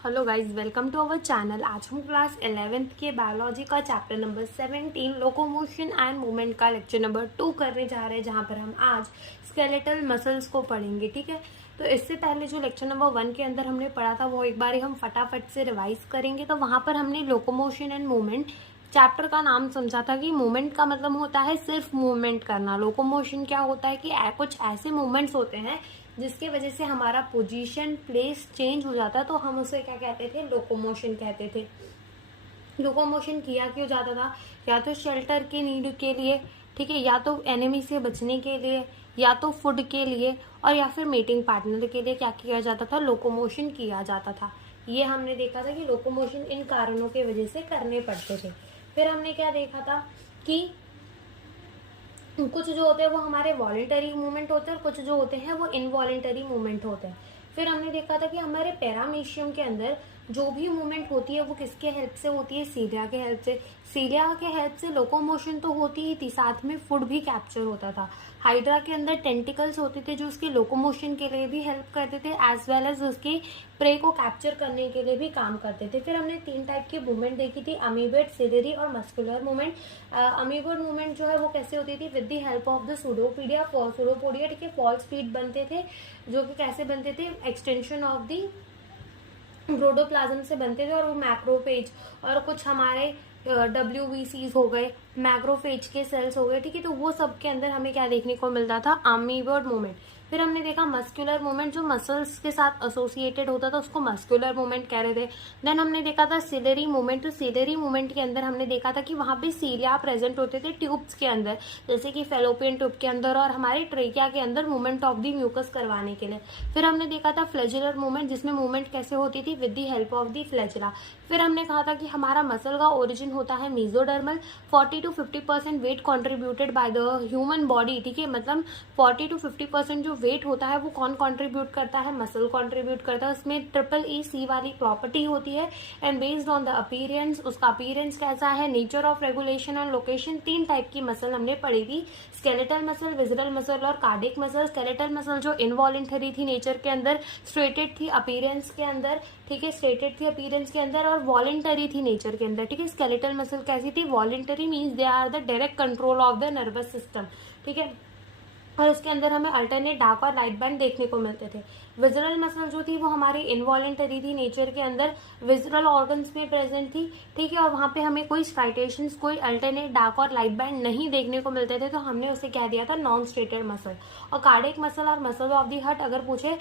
Hello guys, welcome to our channel. आज हम class 11th के बायोलॉजी का chapter number 17 locomotion and movement का लेक्चर नंबर 2 करने जा रहे हैं, जहां पर हम आज स्केलेटल मसल्स को पढ़ेंगे। ठीक है, तो इससे पहले जो लेक्चर नंबर 1 के अंदर हमने पढ़ा था वो एक बार हम फटाफट से रिवाइज करेंगे। तो वहां पर हमने लोकोमोशन एंड मूवमेंट चैप्टर का नाम समझा था कि मूवमेंट का मतलब होता है सिर्फ मूवमेंट करना। लोकोमोशन क्या होता है कि कुछ ऐसे मूवमेंट्स होते हैं जिसके वजह से हमारा पोजीशन प्लेस चेंज हो जाता है, तो हम उसे क्या कहते थे, लोकोमोशन कहते थे। लोकोमोशन किया क्यों जाता था? या तो शेल्टर की नीड के लिए, ठीक है, या तो एनिमी से बचने के लिए, या तो फूड के लिए, और या फिर मीटिंग पार्टनर के लिए क्या किया जाता था, लोकोमोशन किया जाता था। ये हमने देखा था कि लोकोमोशन इन कारणों की वजह से करने पड़ते थे। फिर हमने क्या देखा था कि कुछ जो होते हैं वो हमारे वॉलेंटरी मूवमेंट होते हैं और कुछ जो होते हैं वो इनवॉलेंटरी मूवमेंट होते हैं। फिर हमने देखा था कि हमारे पैरामीशियम के अंदर जो भी मूवमेंट होती है वो किसके हेल्प से होती है, सीलिया के हेल्प से। सीलिया के हेल्प से लोकोमोशन तो होती ही थी, साथ में फूड भी कैप्चर होता था। हाइड्रा के अंदर टेंटिकल्स होते थे जो उसके लोकोमोशन के लिए भी हेल्प करते थे, एज वेल एज उसके प्रे को कैप्चर करने के लिए भी काम करते थे। फिर हमने 3 टाइप की मूवमेंट देखी थी, अमीबेड, सिलेरी और मस्कुलर मूवमेंट। अमीबेड मूवमेंट जो है वो कैसे होती थी, with the help of the pseudopodia, ठीक है, फॉल्स फीट बनते थे, जो कि कैसे बनते थे, एक्सटेंशन ऑफ द प्रोटोप्लाज्म से बनते थे, और वो मैक्रोफेज और कुछ हमारे WBCs हो गए, मैक्रोफेज के सेल्स हो गए, ठीक है। तो वो सब के अंदर हमें क्या देखने को मिलता था, अमीबॉइड मूवमेंट। फिर हमने देखा मस्कुलर मूवमेंट, जो मसल्स के साथ एसोसिएटेड होता था उसको मस्कुलर मूवमेंट कह रहे थे। देन हमने देखा था सिलेरी मूवमेंट। तो सिलेरी मूवमेंट के अंदर हमने देखा था कि वहां पे सीलिया प्रेजेंट होते थे ट्यूब्स के अंदर, जैसे कि फेलोपियन ट्यूब के अंदर और हमारे ट्रेकिया के अंदर, मूवमेंट ऑफ द म्यूकस करवाने के लिए। फिर हमने देखा था फ्लैजुलर मूवमेंट, जिसमें मूवमेंट कैसे होती थी, with the help of the flagella. फिर हमने कहा था कि हमारा मसल का ओरिजिन होता है mesodermal. 40 to 50% weight contributed by the human body, ठीक है, मतलब 40 to 50% जो वेट होता है वो कौन कॉन्ट्रीब्यूट करता है, मसल कॉन्ट्रीब्यूट करता है। उसमें EEC वाली प्रॉपर्टी होती है। And based on the appearance, उसका अपीयरेंस कैसा है, नेचर ऑफ रेगुलेशन और लोकेशन। 3 टाइप की मसल हमने पढ़ी थी, स्केलेटल मसल, विजरल मसल और कार्डिक मसल। स्केलेटल मसल जो इनवॉलेंटरी थी नेचर के अंदर, स्ट्रेटेड थी अपीयरेंस के अंदर, ठीक है, स्ट्रेटेड थी अपीयरेंस के अंदर, और वॉलेंटरी थी नेचर के अंदर, ठीक है। स्केलेटल मसल कैसी थी, voluntary means they are the direct control of the nervous system, ठीक है, और उसके अंदर हमें अल्टरनेट डार्क और लाइट बैंड देखने को मिलते थे। विजरल मसल जो थी वो हमारी इनवॉलेंटरी थी नेचर के अंदर, विजरल ऑर्गन्स में प्रेजेंट थी, ठीक है, और वहां पे हमें कोई स्ट्राइटेशंस, कोई अल्टरनेट डार्क और लाइट बैंड नहीं देखने को मिलते थे, तो हमने उसे कह दिया था नॉन स्टेटेड मसल। और कार्डिक मसल और मसल ऑफ द हार्ट अगर पूछे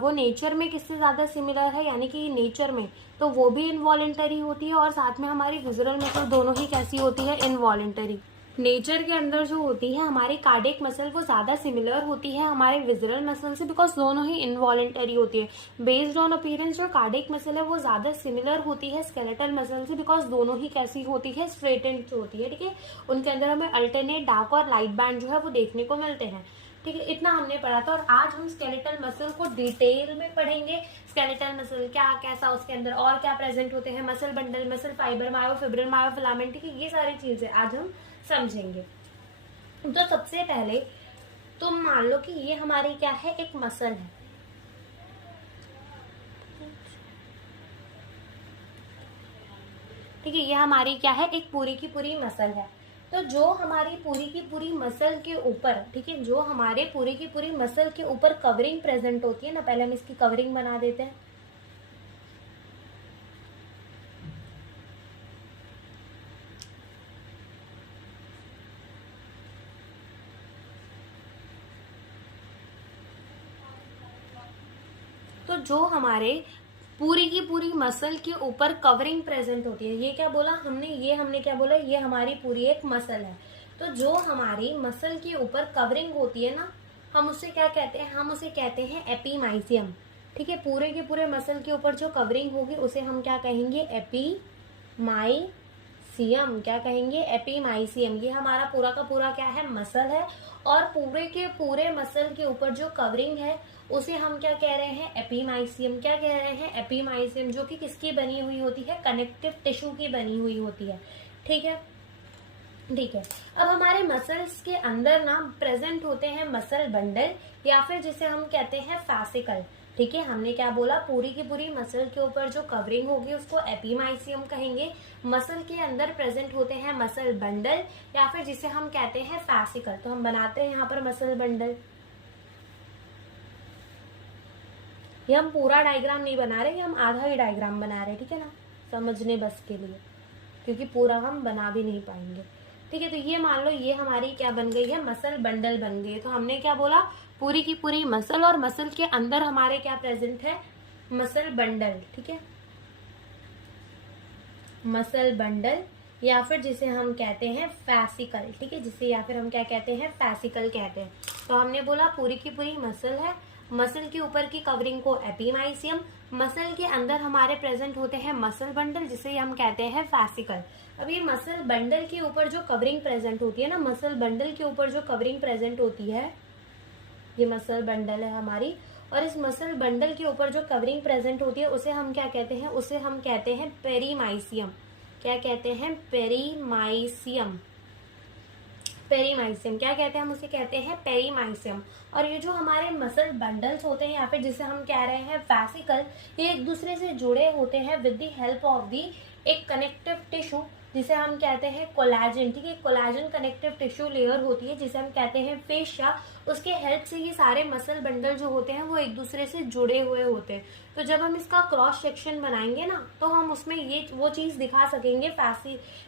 वो नेचर में किससे ज्यादा सिमिलर है, यानी कि नेचर में, तो वो भी इनवॉलेंटरी होती है, और साथ में हमारी विजरल मसल दोनों ही कैसी होती है, इनवॉलेंटरी। नेचर के अंदर जो होती है हमारी कार्डिक मसल वो ज्यादा सिमिलर होती है हमारे विजरल मसल से, बिकॉज दोनों ही इनवॉलेंटरी होती है। बेस्ड ऑन अपीयरेंस जो कार्डिक मसल है वो ज्यादा सिमिलर होती है स्केलेटल मसल से, बिकॉज दोनों ही कैसी होती है, स्ट्रेटेंड होती है, ठीक है। उनके अंदर हमें अल्टरनेट डार्क और लाइट बैंड जो है वो देखने को मिलते हैं, ठीक है। इतना हमने पढ़ा था, और आज हम स्केलेटल मसल को डिटेल में पढ़ेंगे। स्केलेटल मसल क्या, कैसा, उसके अंदर और क्या प्रेजेंट होते हैं, muscle bundle, muscle fibre, myofibril, myofilament, ठीक है, ये सारी चीजें आज हम समझेंगे। तो सबसे पहले तुम मान लो कि ये हमारी क्या है, एक मसल है, ठीक है, ये हमारी क्या है, एक पूरी की पूरी मसल है। तो जो हमारी पूरी की पूरी मसल के ऊपर, ठीक है, जो हमारे पूरी की पूरी मसल के ऊपर कवरिंग प्रेजेंट होती है ना, पहले हम इसकी कवरिंग बना देते हैं। तो जो हमारे पूरी की पूरी मसल के ऊपर कवरिंग प्रेजेंट होती है, ये क्या बोला हमने, ये हमने क्या बोला, ये हमारी पूरी एक मसल है। तो जो हमारी मसल के ऊपर कवरिंग होती है ना, हम उसे क्या कहते हैं, हम उसे कहते हैं एपीमाइसियम, ठीक है। पूरे के पूरे मसल के ऊपर जो कवरिंग होगी उसे हम क्या कहेंगे, एपीमाइसियम, क्या कहेंगे, एपीमाइसियम। ये हमारा पूरा का पूरा क्या है, मसल है, और पूरे के पूरे मसल के ऊपर जो कवरिंग है उसे हम क्या कह रहे हैं, एपीमाइसियम। क्या कह रहे हैं, एपीमाइसियम, जो कि किसकी बनी हुई होती है, कनेक्टिव टिश्यू की बनी हुई होती है, ठीक है, ठीक है। अब हमारे मसल्स के अंदर ना प्रेजेंट होते हैं मसल बंडल, या फिर जिसे हम कहते हैं फैसिकल। ठीक है, हमने क्या बोला, पूरी की पूरी मसल के ऊपर जो कवरिंग होगी उसको एपीमाइसियम कहेंगे। मसल के अंदर प्रेजेंट होते हैं मसल बंडल या फिर जिसे हम कहते हैं फैसिकल। तो हम बनाते हैं यहाँ पर मसल बंडल। ये हम पूरा डायग्राम नहीं बना रहे, ये हम आधा ही डायग्राम बना रहे हैं, ठीक है ना, समझने बस के लिए, क्योंकि पूरा हम बना भी नहीं पाएंगे। ठीक है, तो ये मान लो ये हमारी क्या बन गई है, मसल बंडल बन गई है। तो हमने क्या बोला, पूरी की पूरी मसल और मसल के अंदर हमारे क्या प्रेजेंट है, मसल बंडल। ठीक है, मसल बंडल या फिर जिसे हम कहते हैं फैसिकल। ठीक है, जिसे या फिर हम क्या कहते हैं, फैसिकल कहते हैं। तो हमने बोला पूरी की पूरी मसल है, मसल के ऊपर की कवरिंग को एपीमाइसियम, मसल के अंदर हमारे प्रेजेंट होते हैं मसल बंडल जिसे हम कहते हैं फैसिकल। अब ये मसल बंडल के ऊपर जो कवरिंग प्रेजेंट होती है ना, मसल बंडल के ऊपर जो कवरिंग प्रेजेंट होती है, ये मसल बंडल है हमारी, और इस मसल बंडल के ऊपर जो कवरिंग प्रेजेंट होती है उसे हम क्या कहते हैं, उसे हम कहते हैं पेरीमाइसियम। क्या कहते हैं, पेरीमाइसियम। पेरीमाइसियम क्या कहते हैं, हम उसे कहते हैं पेरीमाइसियम। और ये जो हमारे मसल बंडल्स होते हैं या फिर जिसे हम कह रहे हैं फैसिकल, ये एक दूसरे से जुड़े होते हैं with the help of the एक कनेक्टिव टिश्यू जिसे हम कहते हैं कोलाजन। ठीक है, कोलाजन कनेक्टिव टिश्यू लेयर होती है जिसे हम कहते हैं फेशिया। उसके हेल्प से ये सारे मसल बंडल जो होते हैं वो एक दूसरे से जुड़े हुए होते हैं। तो जब हम इसका क्रॉस सेक्शन बनाएंगे ना, तो हम उसमें ये वो चीज दिखा सकेंगे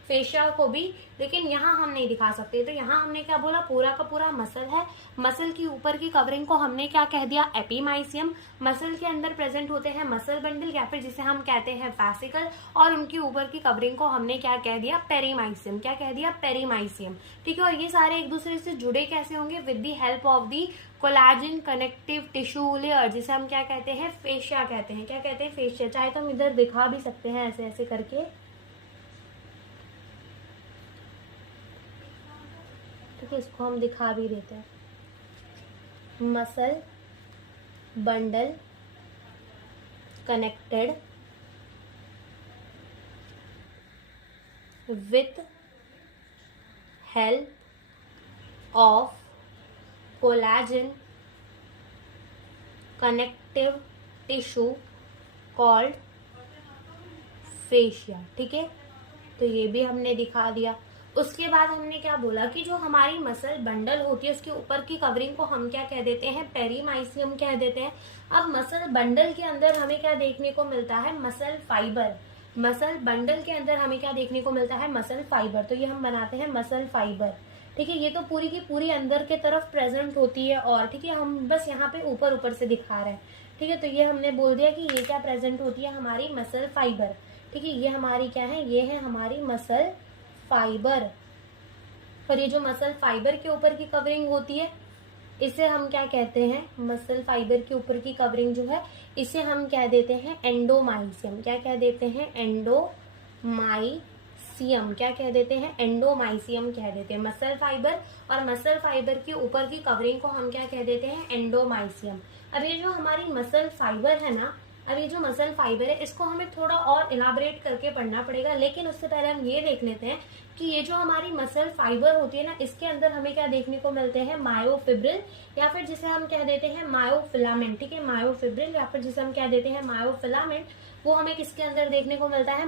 फेशिया को भी, लेकिन यहाँ हम नहीं दिखा सकते। तो यहाँ हमने क्या बोला, पूरा का पूरा मसल है, मसल की ऊपर की कवरिंग को हमने क्या कह दिया, एपीमाइसियम। मसल के अंदर प्रेजेंट होते हैं मसल बंडल या फिर जिसे हम कहते हैं फैसिकल, और उनकी ऊपर की कवरिंग को हमने क्या कह दिया, पेरीमाइसियम। क्या कह दिया, पेरीमाइसियम। ठीक है, और ये सारे एक दूसरे से जुड़े कैसे होंगे, with the help of the collagen connective tissue layer जिसे हम क्या कहते हैं, फेशिया कहते हैं। क्या कहते हैं, फेशिया। चाहे तो हम इधर दिखा भी सकते हैं ऐसे ऐसे करके। ठीक है, इसको हम दिखा भी देते हैं। Muscle bundle connected with help of collagen connective tissue called fascia। ठीक है, तो ये भी हमने दिखा दिया। उसके बाद हमने क्या बोला कि जो हमारी मसल बंडल होती है उसके ऊपर की कवरिंग को हम क्या कह देते हैं, पेरीमाइसियम कह देते हैं। अब मसल बंडल के अंदर हमें क्या देखने को मिलता है, मसल फाइबर। मसल बंडल के अंदर हमें क्या देखने को मिलता है, मसल फाइबर। तो ये हम बनाते हैं मसल फाइबर। ठीक है, ये तो पूरी की पूरी अंदर के तरफ प्रेजेंट होती है, और ठीक है हम बस यहाँ पे ऊपर ऊपर से दिखा रहे हैं। ठीक है, तो ये हमने बोल दिया कि ये क्या प्रेजेंट होती है, हमारी मसल फाइबर। ठीक है, ये हमारी क्या है, ये है हमारी मसल फाइबर। और ये जो मसल फाइबर के ऊपर की कवरिंग होती है इसे हम क्या कहते हैं, मसल फाइबर के ऊपर की कवरिंग जो है इसे हम क्या देते हैं, एंडोमाइसियम। क्या कह देते हैं, एंडोमाइसियम। क्या कह देते हैं, एंडोमाइसियम कह देते हैं। मसल फाइबर और मसल फाइबर के ऊपर की कवरिंग को हम क्या कह देते हैं, एंडोमाइसियम। अब ये जो हमारी मसल फाइबर है ना, अब ये जो मसल फाइबर है इसको हमें थोड़ा और इलाबरेट करके पढ़ना पड़ेगा, लेकिन उससे पहले हम ये देख लेते हैं कि ये जो हमारी मसल फाइबर होती है ना, इसके अंदर हमें क्या देखने को मिलते हैं, मायोफिब्रिल या फिर जिसे हम कह देते हैं मायोफिलामेंट। ठीक है, मायोफिब्रिल या फिर जिसे हम कह देते हैं मायोफिलामेंट, वो हमें किसके अंदर देखने को मिलता है,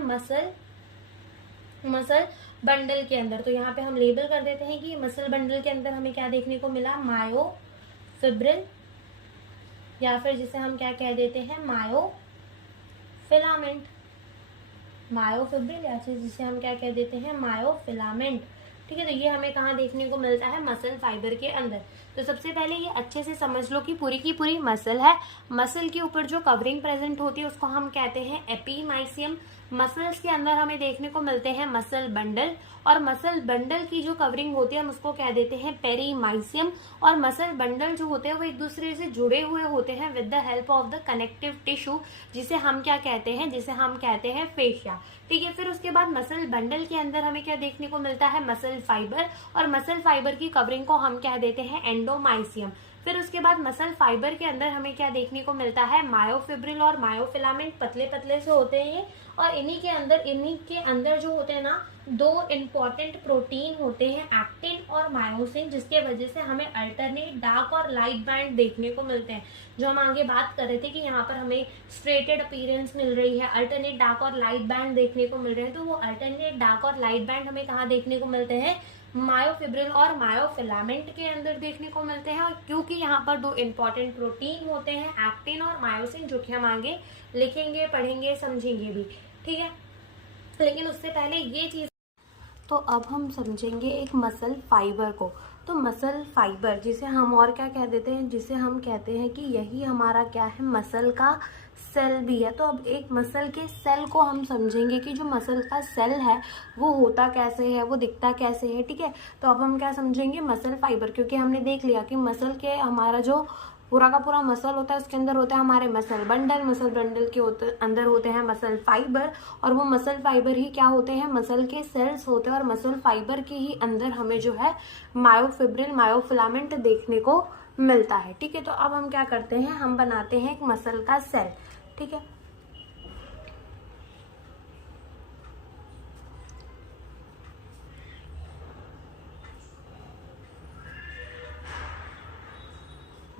मसल बंडल के अंदर। तो यहाँ पे हम लेबल कर देते हैं कि मसल बंडल के अंदर हमें क्या देखने को मिला, मायोफिब्रिल या फिर जिसे हम क्या कह देते हैं, मायोफिलामेंट। मायोफिब्रिल या फिर जिसे हम क्या कह देते हैं, मायोफिलामेंट। ठीक है, तो ये हमें कहाँ देखने को मिलता है, मसल फाइबर के अंदर। तो सबसे पहले ये अच्छे से समझ लो कि पूरी की पूरी मसल है, मसल के ऊपर जो कवरिंग प्रेजेंट होती है उसको हम कहते हैं एपीमाइसियम। मसल्स के अंदर हमें देखने को मिलते हैं मसल बंडल, और मसल बंडल की जो कवरिंग होती है हम उसको कह देते हैं पेरीमाइसियम। और मसल बंडल जो होते हैं वो एक दूसरे से जुड़े हुए होते हैं with the help of the connective tissue जिसे हम क्या कहते हैं, जिसे हम कहते हैं फेशिया। ठीक है, फिर उसके बाद मसल बंडल के अंदर हमें क्या देखने को मिलता है, मसल फाइबर, और मसल फाइबर की कवरिंग को हम कह देते हैं एंडोमाइसियम। फिर उसके बाद मसल फाइबर के अंदर हमें क्या देखने को मिलता है, मायोफिब्रिल और मायोफिलामेंट, पतले पतले से होते हैं ये। और इन्हीं के अंदर जो होते हैं ना, दो इम्पॉर्टेंट प्रोटीन होते हैं, एक्टिन और मायोसिन, जिसके वजह से हमें अल्टरनेट डार्क और लाइट बैंड देखने को मिलते हैं। जो हम आगे बात कर रहे थे कि यहाँ पर हमें स्ट्रेटेड अपीयरेंस मिल रही है, अल्टरनेट डार्क और लाइट बैंड देखने को मिल रहे हैं, तो वो अल्टरनेट डार्क और लाइट बैंड हमें कहाँ देखने को मिलते हैं, मायोफिब्रिल और मायोफिलामेंट के अंदर देखने को मिलते हैं। और क्योंकि यहाँ पर दो इम्पॉर्टेंट प्रोटीन होते हैं, एक्टिन और मायोसिन, जो कि हम आगे लिखेंगे, पढ़ेंगे, समझेंगे भी, ठीक है। लेकिन उससे पहले ये चीज, तो अब हम समझेंगे एक मसल फाइबर को। तो मसल फाइबर, जिसे हम और क्या कह देते हैं, जिसे हम कहते हैं कि यही हमारा क्या है, मसल का सेल भी है। तो अब एक मसल के सेल को हम समझेंगे कि जो मसल का सेल है वो होता कैसे है, वो दिखता कैसे है, ठीक है। तो अब हम क्या समझेंगे, मसल फाइबर, क्योंकि हमने देख लिया कि मसल के हमारा जो पूरा का पूरा मसल होता है उसके अंदर होता है हमारे मसल बंडल के अंदर होते हैं मसल फाइबर, और वो मसल फाइबर ही क्या होते हैं, मसल के सेल्स होते हैं। और मसल फाइबर के ही अंदर हमें जो है मायोफिब्रिल, मायोफिलामेंट देखने को मिलता है, ठीक है। तो अब हम क्या करते हैं, हम बनाते हैं एक मसल का सेल, ठीक है।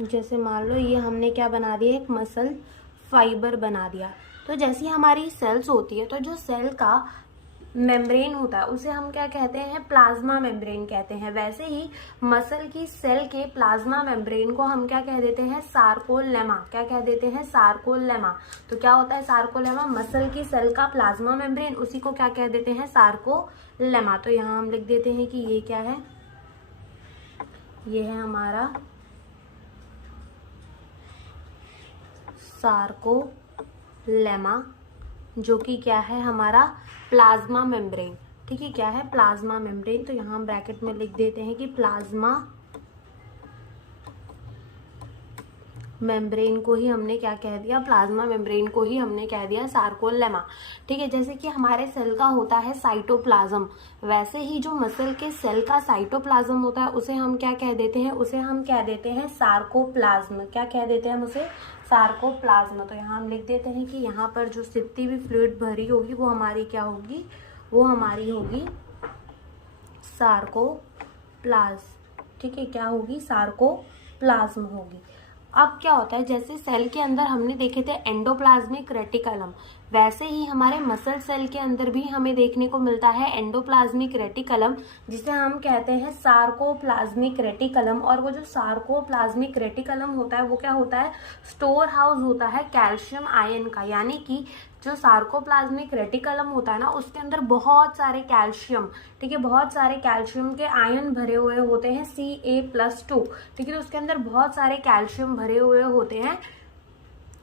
जैसे मान लो ये हमने क्या बना दिया, एक मसल फाइबर बना दिया। तो जैसी हमारी सेल्स होती है, तो जो सेल का मेम्ब्रेन होता है उसे हम क्या कहते हैं, प्लाज्मा मेम्ब्रेन कहते हैं। वैसे ही मसल की सेल के प्लाज्मा मेम्ब्रेन को हम क्या कह देते हैं, सार्कोलेमा। क्या कह देते हैं, सार्कोलेमा। तो क्या होता है सार्कोलेमा, मसल की सेल का प्लाज्मा मेम्ब्रेन, उसी को क्या कह देते हैं, सार्कोलेमा। तो यहाँ हम लिख देते हैं कि ये क्या है, ये है हमारा सार्कोलेमा, जो कि क्या है, हमारा प्लाज्मा मेम्ब्रेन, ठीक है। क्या है, प्लाज्मा मेम्ब्रेन। तो यहाँ हम ब्रैकेट में लिख देते हैं कि प्लाज्मा मेम्ब्रेन को ही हमने क्या कह दिया, प्लाज्मा मेम्ब्रेन को ही हमने कह दिया सार्कोलेमा, ठीक है। जैसे कि हमारे सेल का होता है साइटोप्लाज्म, वैसे ही जो मसल के सेल का साइटोप्लाज्म होता है उसे हम क्या कह देते हैं, उसे हम कह देते हैं सार्कोप्लाज्म। क्या कह देते हैं हम उसे, सार्कोप्लाज्म। तो यहाँ हम लिख देते हैं कि यहाँ पर जो जितनी भी फ्लूइड भरी होगी वो हमारी क्या होगी, वो हमारी होगी सार्कोप्लाज्म, ठीक है। क्या होगी, सार्कोप्लाज्म होगी। अब क्या होता है, जैसे सेल के अंदर हमने देखे थे एंडोप्लाज्मिक रेटिकुलम, वैसे ही हमारे मसल सेल के अंदर भी हमें देखने को मिलता है एंडोप्लाज्मिक रेटिकुलम, जिसे हम कहते हैं सार्कोप्लाज्मिक रेटिकुलम। और वो जो सार्कोप्लाज्मिक रेटिकुलम होता है वो क्या होता है, स्टोर हाउस होता है कैल्शियम आयन का। यानी कि जो सार्कोप्लाज्मिक रेटिकुलम होता है ना, उसके अंदर बहुत सारे कैल्शियम, ठीक है, बहुत सारे कैल्शियम के आयन भरे हुए होते हैं, Ca+2, ठीक है। तो उसके अंदर बहुत सारे कैल्शियम भरे हुए होते हैं,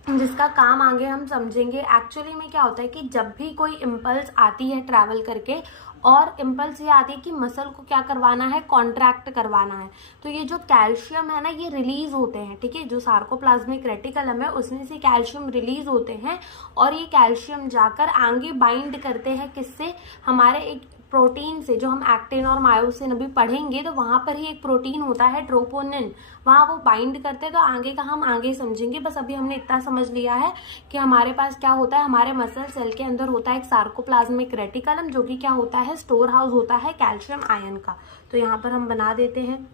जिसका काम आगे हम समझेंगे। एक्चुअली में क्या होता है कि जब भी कोई इम्पल्स आती है ट्रैवल करके, और इम्पल्स ये आती है कि मसल को क्या करवाना है, कॉन्ट्रैक्ट करवाना है, तो ये जो कैल्शियम है ना, ये रिलीज होते हैं, ठीक है। जो सार्कोप्लाज्मिक रेटिकुलम है उसमें से कैल्शियम रिलीज होते हैं, और ये कैल्शियम जाकर आगे बाइंड करते हैं किससे, हमारे एक प्रोटीन से, जो हम एक्टिन और मायोसिन अभी पढ़ेंगे, तो वहां पर ही एक प्रोटीन होता है ट्रोपोनिन, वहां वो बाइंड करते हैं। तो आगे का हम आगे समझेंगे, बस अभी हमने इतना समझ लिया है कि हमारे पास क्या होता है, हमारे मसल सेल के अंदर होता है एक सार्कोप्लाज्मिक रेटिकुलम, जो कि क्या होता है, स्टोर हाउस होता है कैल्शियम आयन का। तो यहाँ पर हम बना देते हैं,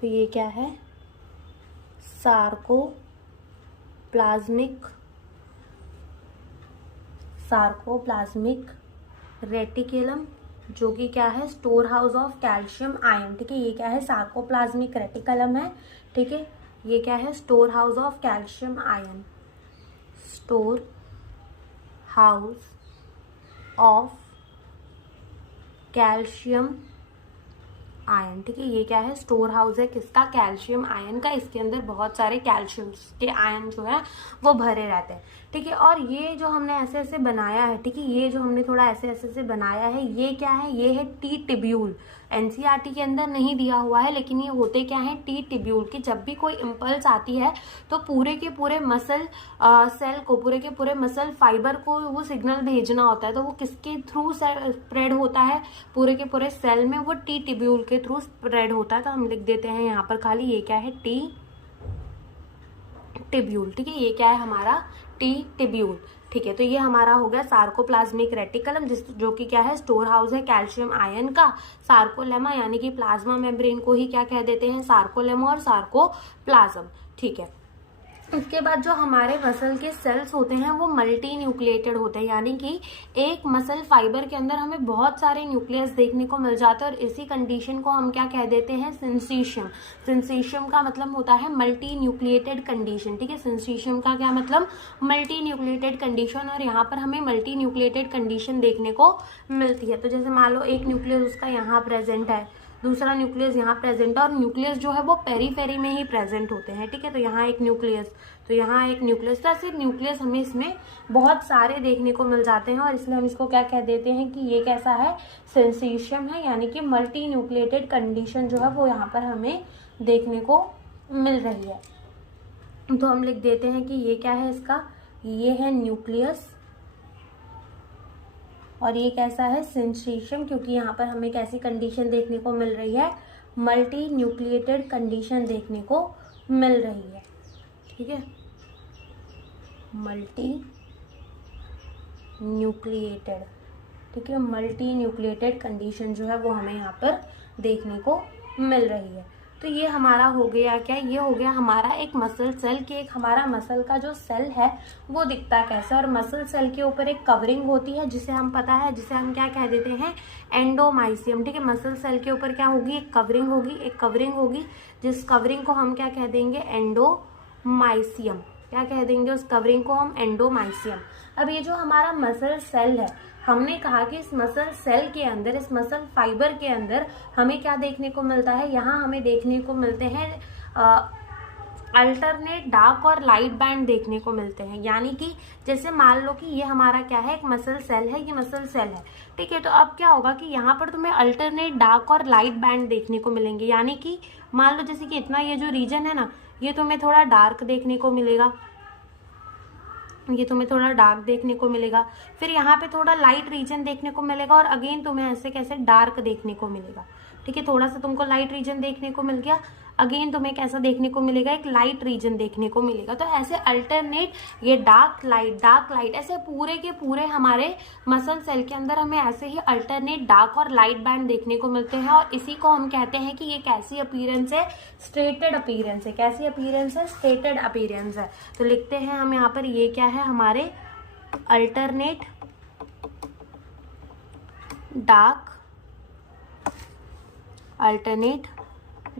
तो ये क्या है, सार्कोप्लाज्मिक रेटिकुलम, जो कि क्या है, store house of calcium ion, ठीक है। ये क्या है, सार्कोप्लाज्मिक रेटिकुलम है, ठीक है। ये क्या है, store house of calcium ion, store house of calcium ion, ठीक है। ये क्या है, स्टोर हाउस है किसका, कैल्शियम आयन का। इसके अंदर बहुत सारे कैल्शियम के आयन जो है वो भरे रहते हैं, ठीक है। और ये जो हमने ऐसे ऐसे बनाया है, ठीक है, ये जो हमने थोड़ा ऐसे ऐसे से बनाया है, ये क्या है, ये है टी टिब्यूल, एनसीईआरटी के अंदर नहीं दिया हुआ है, लेकिन ये होते क्या है, टी ट्यूब्यूल की जब भी कोई इम्पल्स आती है तो पूरे के पूरे मसल सेल को, पूरे के पूरे मसल फाइबर को वो सिग्नल भेजना होता है। तो वो किसके थ्रू स्प्रेड होता है, पूरे के पूरे सेल में वो टी ट्यूब्यूल के थ्रू स्प्रेड होता है। तो हम लिख देते हैं यहाँ पर खाली ये क्या है, टी ट्यूब्यूल। ठीक है, ये क्या है हमारा, टी ट्यूब्यूल। ठीक है, तो ये हमारा हो गया सार्कोप्लाज्मिक रेटिकुलम, जो कि क्या है, स्टोर हाउस है कैल्शियम आयन का। सार्कोलेमा यानी कि प्लाज्मा मेम्ब्रेन को ही क्या कह देते हैं, सार्कोलेमा और सार्कोप्लाज्म। ठीक है, उसके बाद जो हमारे मसल के सेल्स होते हैं वो मल्टी न्यूक्लिएटेड होते हैं, यानी कि एक मसल फाइबर के अंदर हमें बहुत सारे न्यूक्लियस देखने को मिल जाते हैं, और इसी कंडीशन को हम क्या कह देते हैं, सिंसीशियम। सिंसीशियम का मतलब होता है मल्टी न्यूक्लिएटेड कंडीशन। ठीक है, सिंसीशियम का क्या मतलब, मल्टी न्यूक्लिएटेड कंडीशन, और यहाँ पर हमें मल्टी न्यूक्लिएटेड कंडीशन देखने को मिलती है। तो जैसे मान लो एक न्यूक्लियस उसका यहाँ प्रेजेंट है, दूसरा न्यूक्लियस यहाँ प्रेजेंट है, और न्यूक्लियस जो है वो पेरीफेरी में ही प्रेजेंट होते हैं। ठीक है, तो यहाँ एक न्यूक्लियस, तो यहाँ एक न्यूक्लियस, तो ऐसे न्यूक्लियस हमें इसमें बहुत सारे देखने को मिल जाते हैं, और इसलिए हम इसको क्या कह देते हैं कि ये कैसा है, सिंसीशियम है, यानी कि मल्टी न्यूक्लिएटेड कंडीशन जो है वो यहाँ पर हमें देखने को मिल रही है। तो हम लिख देते हैं कि ये क्या है इसका, ये है न्यूक्लियस, और ये कैसा है, सिंसीशियम, क्योंकि यहाँ पर हमें कैसी कंडीशन देखने को मिल रही है, मल्टी न्यूक्लिएटेड कंडीशन देखने को मिल रही है। ठीक है, मल्टी न्यूक्लिएटेड, ठीक है, मल्टी न्यूक्लिएटेड कंडीशन जो है वो हमें यहाँ पर देखने को मिल रही है। तो ये हमारा हो गया क्या, ये हो गया हमारा एक मसल सेल के, एक हमारा मसल का जो सेल है वो दिखता कैसा, और मसल सेल के ऊपर एक कवरिंग होती है जिसे हम पता है, जिसे हम क्या कह देते हैं, एंडोमाइसियम। ठीक है, मसल सेल के ऊपर क्या होगी, एक कवरिंग होगी, एक कवरिंग होगी, जिस कवरिंग को हम क्या कह देंगे, एंडोमाइसियम। क्या कह देंगे उस कवरिंग को हम, एंडोमाइसियम। अब ये जो हमारा मसल सेल है, हमने कहा कि इस मसल सेल के अंदर, इस मसल फाइबर के अंदर हमें क्या देखने को मिलता है, यहाँ हमें देखने को मिलते हैं अल्टरनेट डार्क और लाइट बैंड देखने को मिलते हैं। यानी कि जैसे मान लो कि ये हमारा क्या है, एक मसल सेल है, ये मसल सेल है। ठीक है, तो अब क्या होगा कि यहाँ पर तुम्हें अल्टरनेट डार्क और लाइट बैंड देखने को मिलेंगे। यानी कि मान लो जैसे कि इतना ये जो रीजन है ना, ये तुम्हें थोड़ा डार्क देखने को मिलेगा, ये तुम्हें थोड़ा डार्क देखने को मिलेगा, फिर यहाँ पे थोड़ा लाइट रीजन देखने को मिलेगा, और अगेन तुम्हें ऐसे कैसे डार्क देखने को मिलेगा। ठीक है, थोड़ा सा तुमको लाइट रीजन देखने को मिल गया, अगेन तुम्हें कैसा देखने को मिलेगा, एक लाइट रीजन देखने को मिलेगा। तो ऐसे अल्टरनेट, ये डार्क लाइट, ऐसे पूरे के पूरे हमारे मसल सेल के अंदर हमें ऐसे ही अल्टरनेट डार्क और लाइट बैंड देखने को मिलते हैं, और इसी को हम कहते हैं कि ये कैसी अपीयरेंस है, स्ट्रेटेड अपीयरेंस है। कैसी अपीयरेंस है, स्ट्रेटेड अपीयरेंस है। तो लिखते हैं हम यहाँ पर, ये क्या है हमारे, alternate dark, alternate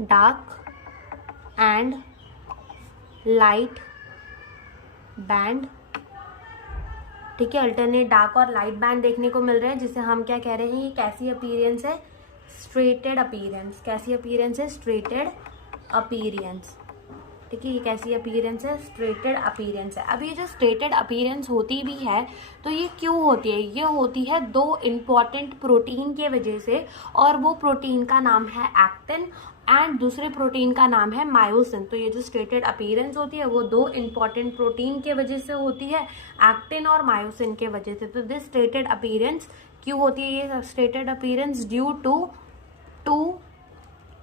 dark and light band. ठीक है, अल्टरनेट डार्क और लाइट बैंड देखने को मिल रहे हैं, जिसे हम क्या कह रहे हैं, ये कैसी अपीयरेंस है, स्ट्रेटेड अपीयरेंस। कैसी अपीयरेंस है, स्ट्रेटेड अपीयरेंस। ठीक है, ये कैसी अपीयरेंस है, स्ट्रेटेड अपीयरेंस है। अब ये जो स्ट्रेटेड अपीयरेंस होती भी है तो ये क्यों होती है, ये होती है दो इम्पॉर्टेंट प्रोटीन के वजह से, और वो प्रोटीन का नाम है एक्टिन एंड दूसरे प्रोटीन का नाम है मायोसिन। तो ये जो स्ट्रेटेड अपीयरेंस होती है वो दो इम्पॉर्टेंट प्रोटीन के वजह से होती है, एक्टिन और मायोसिन के वजह से। तो दिस स्ट्रेटेड अपीयरेंस क्यों होती है, ये striated appearance due to two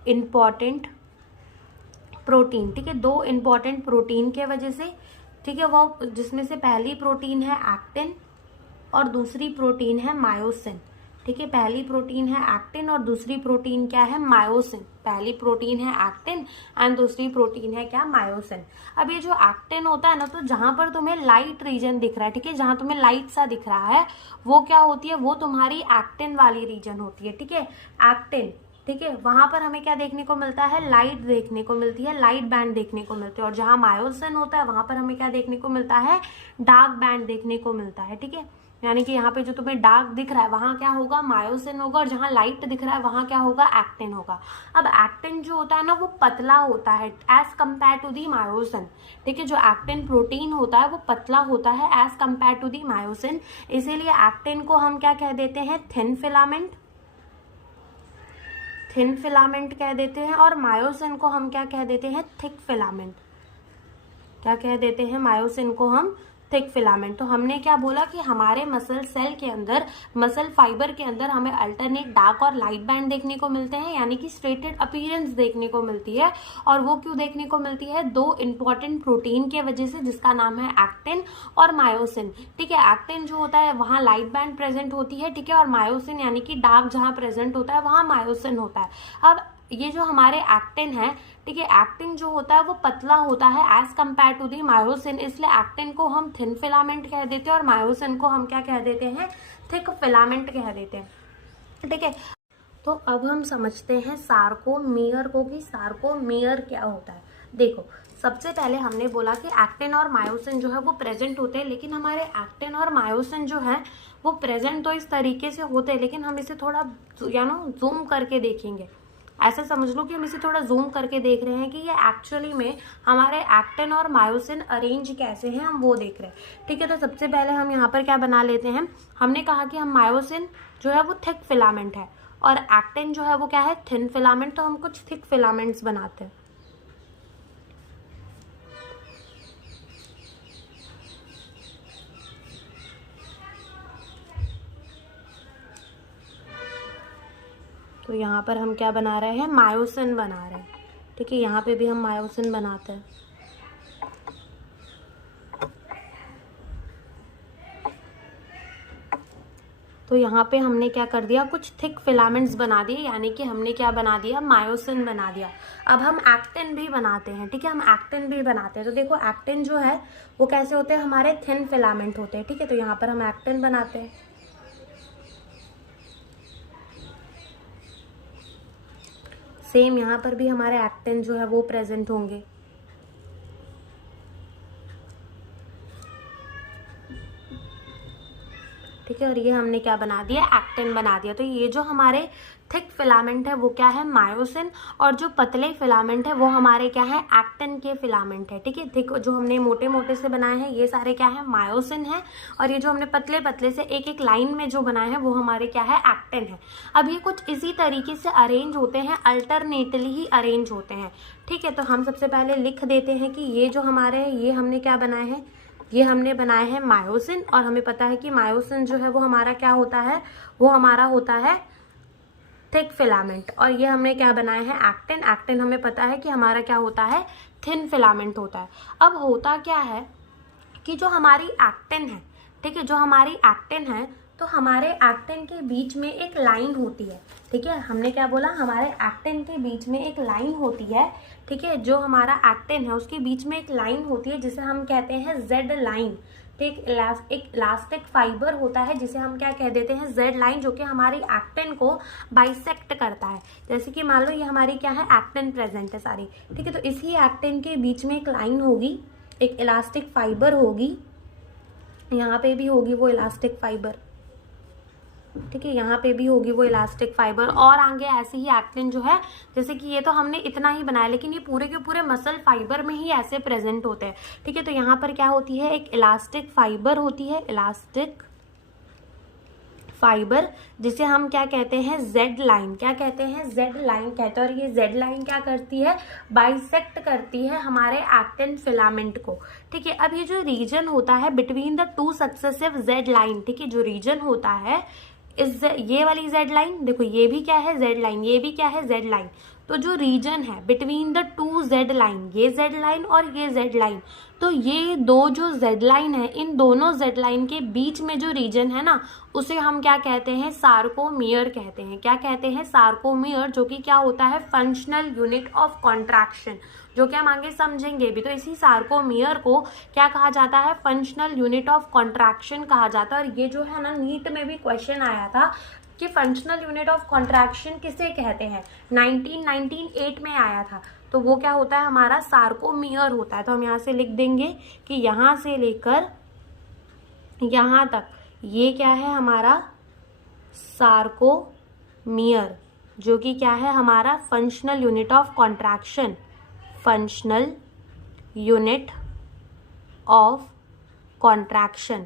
important protein. ठीक है, दो इम्पॉर्टेंट प्रोटीन के वजह से। ठीक है, वो जिसमें से पहली प्रोटीन है एक्टिन और दूसरी प्रोटीन है मायोसिन। ठीक है, पहली प्रोटीन है एक्टिन और दूसरी प्रोटीन क्या है, मायोसिन। पहली प्रोटीन है एक्टिन एंड दूसरी प्रोटीन है क्या, मायोसिन। अब ये जो एक्टिन होता है ना, तो जहां पर तुम्हें लाइट रीजन दिख रहा है, ठीक है, जहां तुम्हें लाइट सा दिख रहा है, वो क्या होती है, वो तुम्हारी एक्टिन वाली रीजन होती है। ठीक है, एक्टिन, ठीक है, वहां पर हमें क्या देखने को मिलता है, लाइट देखने को मिलती है, लाइट बैंड देखने को मिलते हैं। और जहां मायोसिन होता है वहां पर हमें क्या देखने को मिलता है, डार्क बैंड देखने को मिलता है। ठीक है, यानी कि यहाँ पे जो तुम्हें डार्क दिख रहा है वहां क्या होगा, मायोसिन होगा, और जहां लाइट दिख रहा है वहां क्या होगा, एक्टिन होगा। अब एक्टिन जो होता है ना वो पतला होता है as compare to the myosin. ठीक है, जो एक्टिन प्रोटीन होता है वो पतला होता है as compare to the myosin, इसीलिए एक्टिन को हम क्या कह देते हैं, थिन फिलामेंट। थिन फिलामेंट कह देते हैं और मायोसिन को हम क्या कह देते हैं, थिक फिलामेंट। क्या कह देते हैं, मायोसिन को हम थिक फिलामेंट। तो हमने क्या बोला कि हमारे मसल सेल के अंदर, मसल फाइबर के अंदर हमें अल्टरनेट डार्क और लाइट बैंड देखने को मिलते हैं, यानी कि स्ट्रेटेड अपीयरेंस देखने को मिलती है। और वो क्यों देखने को मिलती है, दो इंपॉर्टेंट प्रोटीन के वजह से, जिसका नाम है एक्टिन और मायोसिन। ठीक है, एक्टिन जो होता है वहां लाइट बैंड प्रेजेंट होती है, ठीक है, और मायोसिन यानी कि डार्क जहां प्रेजेंट होता है वहां मायोसिन होता है। अब ये जो हमारे एक्टिन है, ठीक है, एक्टिन जो होता है वो पतला होता है as compare to the myosin, इसलिए एक्टिन को हम थिन फिलामेंट कह देते हैं और मायोसिन को हम क्या कह देते हैं, थिक फिलामेंट कह देते हैं। ठीक है, तो अब हम समझते हैं सार्कोमियर को, कि सार्कोमियर क्या होता है। देखो, सबसे पहले हमने बोला कि एक्टिन और मायोसिन जो है वो प्रेजेंट होते हैं, लेकिन हमारे एक्टिन और मायोसिन जो है वो प्रेजेंट तो इस तरीके से होते हैं, लेकिन हम इसे थोड़ा जूम करके देखेंगे। ऐसा समझ लो कि हम इसे थोड़ा जूम करके देख रहे हैं कि ये एक्चुअली में हमारे एक्टिन और मायोसिन अरेंज कैसे हैं, हम वो देख रहे हैं। ठीक है, तो सबसे पहले हम यहाँ पर क्या बना लेते हैं, हमने कहा कि हम मायोसिन जो है वो थिक फिलामेंट है और एक्टिन जो है वो क्या है, थिन फिलामेंट। तो हम कुछ थिक फिलामेंट्स बनाते हैं। तो यहाँ पर हम क्या बना रहे हैं, मायोसिन बना रहे हैं। ठीक है, यहाँ पे भी हम मायोसिन बनाते हैं। तो यहाँ पे हमने क्या कर दिया, कुछ थिक फिलामेंट्स बना दिए, यानी कि हमने क्या बना दिया, मायोसिन बना दिया। अब हम एक्टिन भी बनाते हैं। ठीक है, हम एक्टिन भी बनाते हैं। तो देखो, एक्टिन जो है वो कैसे होते हैं, हमारे थिन फिलामेंट होते हैं। ठीक है, तो यहाँ पर हम एक्टिन बनाते हैं। सेम यहाँ पर भी हमारे एक्टिन जो है वो प्रेजेंट होंगे। ठीक है, और ये हमने क्या बना दिया, एक्टिन बना दिया। तो ये जो हमारे थिक फिलामेंट है वो क्या है, मायोसिन, और जो पतले फिलामेंट है वो हमारे क्या है, एक्टिन के फिलामेंट है। ठीक है, थिक जो हमने मोटे मोटे से बनाए हैं ये सारे क्या है, मायोसिन है, और ये जो हमने पतले पतले से एक एक लाइन में जो बनाए हैं वो हमारे क्या है, एक्टिन है। अब ये कुछ इसी तरीके से अरेंज होते हैं, अल्टरनेटली ही अरेंज होते हैं। ठीक है, तो हम सबसे पहले लिख देते हैं कि ये जो हमारे ये हमने क्या बनाए हैं, ये हमने बनाए हैं मायोसिन, और हमें पता है कि मायोसिन जो है वो हमारा क्या होता है, वो हमारा होता है थिक फिलामेंट। और ये हमने क्या बनाए हैं, एक्टिन। एक्टिन हमें पता है कि हमारा क्या होता है, थिन फिलामेंट होता है। अब होता क्या है कि जो हमारी एक्टिन है, ठीक है, जो हमारी एक्टिन है, तो हमारे एक्टिन के बीच में एक लाइन होती है। ठीक है, हमने क्या बोला, हमारे एक्टिन के बीच में एक लाइन होती है। ठीक है, जो हमारा एक्टिन है उसके बीच में एक लाइन होती है जिसे हम कहते हैं जेड लाइन। ठीक, एक इलास्टिक फाइबर होता है जिसे हम क्या कह देते हैं, जेड लाइन, जो कि हमारी एक्टिन को बाइसेक्ट करता है। जैसे कि मान लो ये हमारी क्या है, एक्टिन प्रेजेंट है सारी। ठीक है, तो इसी एक्टिन के बीच में एक लाइन होगी, एक इलास्टिक फाइबर होगी, यहाँ पे भी होगी वो इलास्टिक फाइबर। ठीक है, यहाँ पे भी होगी वो इलास्टिक फाइबर, और आगे ऐसे ही एक्टिन जो है, जैसे कि ये तो हमने इतना ही बनाया, लेकिन ये पूरे के पूरे मसल फाइबर में ही ऐसे प्रेजेंट होते हैं। ठीक है, तो यहाँ पर क्या होती है, एक इलास्टिक फाइबर होती है, इलास्टिक फाइबर, जिसे हम क्या कहते हैं, जेड लाइन। क्या कहते हैं, जेड लाइन कहते हैं। और ये जेड लाइन क्या करती है, बाइसेक्ट करती है हमारे एक्टिन फिलामेंट को। ठीक है, अब ये जो रीजन होता है between the two successive Z line, ठीक है, जो रीजन होता है इस ये वाली जेड लाइन, देखो ये भी क्या है, जेड लाइन, ये भी क्या है, जेड लाइन। तो जो रीजन है between the two Z line, ये जेड लाइन और ये जेड लाइन, तो ये दो जो जेड लाइन है, इन दोनों जेड लाइन के बीच में जो रीजन है ना, उसे हम क्या कहते हैं, सार्कोमियर कहते हैं। क्या कहते हैं, सार्कोमियर, जो कि क्या होता है, फंक्शनल यूनिट ऑफ कॉन्ट्रैक्शन, जो कि हम आगे समझेंगे भी। तो इसी सार्कोमियर को क्या कहा जाता है, फंक्शनल यूनिट ऑफ कॉन्ट्रैक्शन कहा जाता है। और ये जो है ना, नीट में भी क्वेश्चन आया था कि फंक्शनल यूनिट ऑफ कॉन्ट्रैक्शन किसे कहते हैं, 1998 में आया था। तो वो क्या होता है, हमारा सार्कोमियर होता है। तो हम यहाँ से लिख देंगे कि यहाँ से लेकर यहाँ तक ये क्या है, हमारा सार्कोमियर, जो कि क्या है, हमारा functional unit of contraction, functional unit of contraction.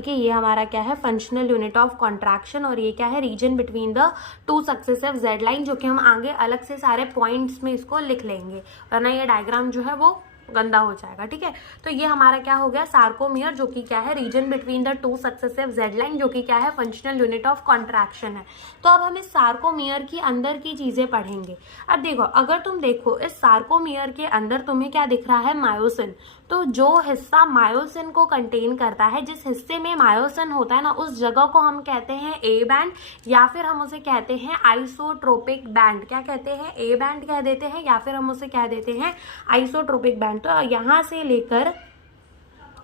ठीक है, ये हमारा क्या है, फंक्शनल यूनिट ऑफ कॉन्ट्रैक्शन, और ये क्या है, region between the two successive Z line, जो कि हम आगे अलग से सारे पॉइंट्स में इसको लिख लेंगे, वरना ये डायग्राम जो है वो गंदा हो जाएगा। ठीक है, तो ये हमारा क्या हो गया, सार्कोमियर, जो कि क्या है, region between the two successive Z line, जो कि क्या है, फंक्शनल यूनिट ऑफ कॉन्ट्रैक्शन है। तो अब हम इस सार्कोमियर की अंदर की चीजें पढ़ेंगे। अब देखो, अगर तुम देखो इस सार्कोमियर के अंदर तुम्हें क्या दिख रहा है, मायोसिन। तो जो हिस्सा मायोसिन को कंटेन करता है, जिस हिस्से में मायोसिन होता है ना, उस जगह को हम कहते हैं ए बैंड, या फिर हम उसे कहते हैं आइसोट्रोपिक बैंड। क्या कहते हैं, ए बैंड कह देते हैं, या फिर हम उसे कह देते हैं आइसोट्रोपिक बैंड। तो यहाँ से लेकर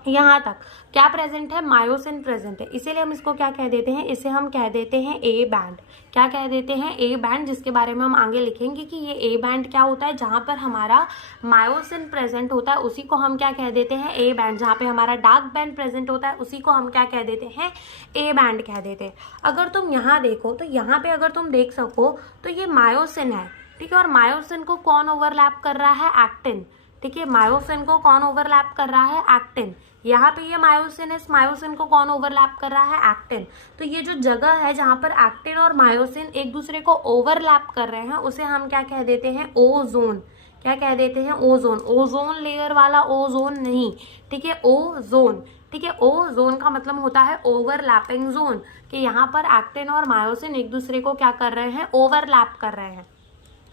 यहाँ तक क्या प्रेजेंट है, मायोसिन प्रेजेंट है, इसीलिए हम इसको क्या कह देते हैं, इसे हम कह देते हैं ए बैंड। क्या कह देते हैं, ए बैंड, जिसके बारे में हम आगे लिखेंगे कि ये ए बैंड क्या होता है, जहां पर हमारा मायोसिन प्रेजेंट होता है उसी को हम क्या कह देते हैं, ए बैंड। जहां पे हमारा डार्क बैंड प्रेजेंट होता है उसी को हम क्या कह देते हैं, ए बैंड कह देते हैं। अगर तुम यहाँ देखो तो यहाँ पे अगर तुम देख सको तो ये मायोसिन है, ठीक है, और मायोसिन को कौन ओवरलैप कर रहा है, एक्टिन। ठीक है, मायोसिन को कौन ओवरलैप कर रहा है, एक्टिन। यहाँ पे ये मायोसिन है, इस मायोसिन को कौन ओवरलैप कर रहा है, एक्टिन। तो ये जो जगह है जहां पर एक्टिन और मायोसिन एक दूसरे को ओवरलैप कर रहे हैं, उसे हम क्या कह देते हैं, ओजोन। क्या कह देते हैं, ओजोन। ओजोन लेयर वाला ओजोन नहीं, ठीक है, ओजोन। ठीक है, ओजोन का मतलब होता है ओवरलैपिंग जोन, कि यहाँ पर एक्टिन और मायोसिन एक दूसरे को क्या कर रहे हैं, ओवरलैप कर रहे हैं।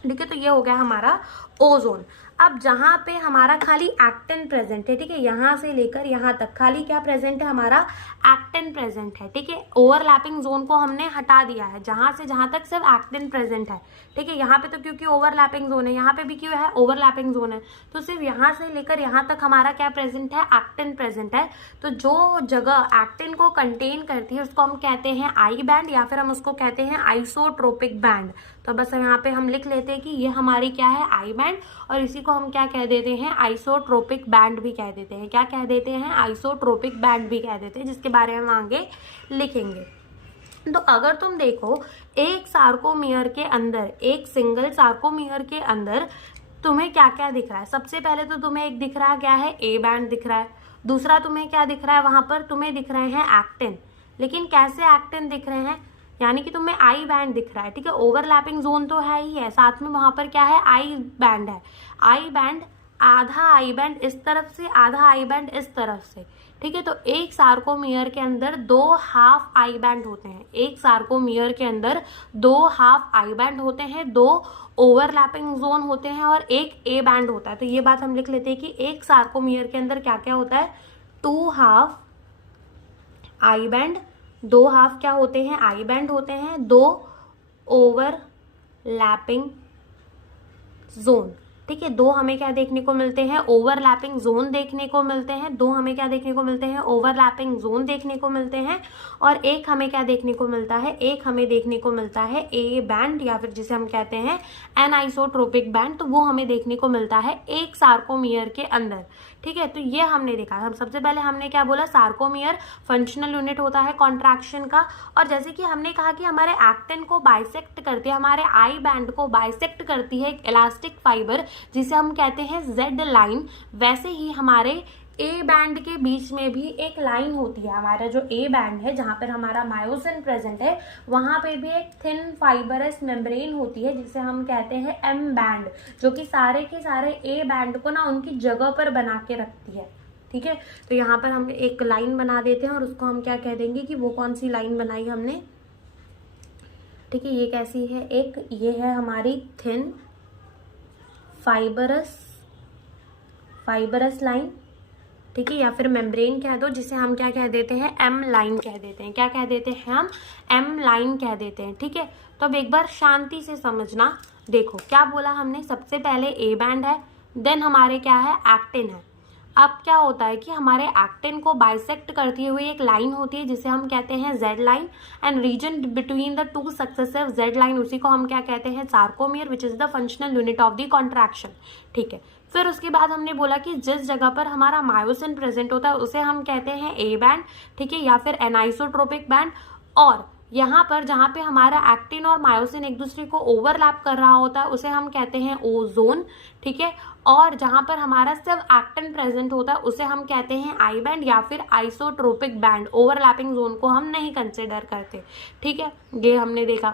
ठीक है, तो ये हो गया हमारा ओजोन। अब जहां पे हमारा खाली एक्टिन प्रेजेंट है, ठीक है, यहां से लेकर यहां तक खाली क्या प्रेजेंट है, हमारा एक्टिन प्रेजेंट है। ठीक है, ओवरलैपिंग जोन को हमने हटा दिया है, जहां से जहां तक सिर्फ एक्टिन प्रेजेंट है। ठीक है, यहाँ पे तो क्योंकि ओवरलैपिंग जोन है, यहाँ पे भी क्यों है, ओवरलैपिंग जोन है, तो सिर्फ यहाँ से लेकर यहाँ तक हमारा क्या प्रेजेंट है, एक्टिन प्रेजेंट है। तो जो जगह एक्टिन को कंटेन करती है उसको हम कहते हैं आई बैंड, या फिर हम उसको कहते हैं आइसोट्रोपिक बैंड। तो बस यहाँ पे हम लिख लेते हैं कि ये हमारी क्या है, आई बैंड, और इसी को हम क्या कह देते हैं, आइसोट्रोपिक बैंड भी कह देते हैं। क्या कह देते हैं, आइसोट्रोपिक बैंड भी कह देते हैं, जिसके बारे में हम आगे लिखेंगे। तो अगर तुम देखो एक सार्कोमियर के अंदर, एक सिंगल सार्कोमियर के अंदर तुम्हें क्या क्या दिख रहा है, सबसे पहले तो तुम्हें एक दिख रहा है, क्या है, ए बैंड दिख रहा है। दूसरा तुम्हें क्या दिख रहा है, वहां पर तुम्हें दिख रहे हैं एक्टिन, लेकिन कैसे एक्टिन दिख रहे हैं, यानी कि तुम्हें आई बैंड दिख रहा है। ठीक है, ओवरलैपिंग जोन तो है ही है, साथ में वहां पर क्या है, आई बैंड है। आई बैंड, आधा आई बैंड इस तरफ से, आधा आई बैंड इस तरफ से। ठीक है, तो एक सार्कोमियर के अंदर 2 हाफ आई बैंड होते हैं। एक सार्कोमियर के अंदर 2 हाफ आई बैंड होते हैं, 2 ओवरलैपिंग जोन होते हैं और एक ए बैंड होता है। तो ये बात हम लिख लेते हैं कि एक सार्कोमियर के अंदर क्या क्या होता है, 2 हाफ आई बैंड, 2 हाफ क्या होते हैं, आई बैंड होते हैं, 2 ओवरलैपिंग जोन। ठीक है, 2 हमें क्या देखने को मिलते हैं, ओवरलैपिंग जोन देखने को मिलते हैं। 2 हमें क्या देखने को मिलते हैं, ओवरलैपिंग जोन देखने को मिलते हैं। और एक हमें क्या देखने को मिलता है, एक हमें देखने को मिलता है ए बैंड, या फिर जिसे हम कहते हैं एनाइसोट्रोपिक बैंड। तो वो हमें देखने को मिलता है एक सार्कोमियर के अंदर। ठीक है, तो ये हमने देखा। हम सबसे पहले हमने क्या बोला, सार्कोमियर फंक्शनल यूनिट होता है कॉन्ट्रैक्शन का। और जैसे कि हमने कहा कि हमारे एक्टिन को बाइसेक्ट करती है, हमारे आई बैंड को बाइसेक्ट करती है एक इलास्टिक फाइबर, जिसे हम कहते हैं जेड लाइन। वैसे ही हमारे ए बैंड के बीच में भी एक लाइन होती है। हमारा जो ए बैंड है, जहां पर हमारा मायोसिन प्रेजेंट है, वहां पे भी एक थिन फाइबरस मेम्ब्रेन होती है, जिसे हम कहते हैं एम बैंड, जो कि सारे के सारे ए बैंड को ना उनकी जगह पर बना के रखती है। ठीक है, तो यहाँ पर हम एक लाइन बना देते हैं और उसको हम क्या कह देंगे कि वो कौन सी लाइन बनाई हमने। ठीक है, ये कैसी है, एक ये है हमारी थिन फाइबरस लाइन। ठीक है, या फिर मेम्ब्रेन कह दो, जिसे हम क्या कह देते हैं, एम लाइन कह देते हैं। क्या कह देते हैं, हम एम लाइन कह देते हैं। ठीक है, तो अब एक बार शांति से समझना। देखो क्या बोला हमने, सबसे पहले ए बैंड है, देन हमारे क्या है, एक्टिन है। अब क्या होता है कि हमारे एक्टिन को बाइसेक्ट करती हुई एक लाइन होती है, जिसे हम कहते हैं Z line, and region between the 2 successive Z line, उसी को हम क्या कहते हैं, sarcomere, which is the functional unit of the contraction. ठीक है, फिर उसके बाद हमने बोला कि जिस जगह पर हमारा मायोसिन प्रेजेंट होता है उसे हम कहते हैं ए बैंड। ठीक है, या फिर एनाइसोट्रोपिक बैंड। और यहाँ पर जहाँ पे हमारा एक्टिन और मायोसिन एक दूसरे को ओवरलैप कर रहा होता है उसे हम कहते हैं ओ जोन, ठीक है। और जहाँ पर हमारा सिर्फ एक्टिन प्रेजेंट होता है उसे हम कहते हैं आई बैंड या फिर आइसोट्रोपिक बैंड। ओवरलैपिंग जोन को हम नहीं कंसिडर करते, ठीक है। ये हमने देखा।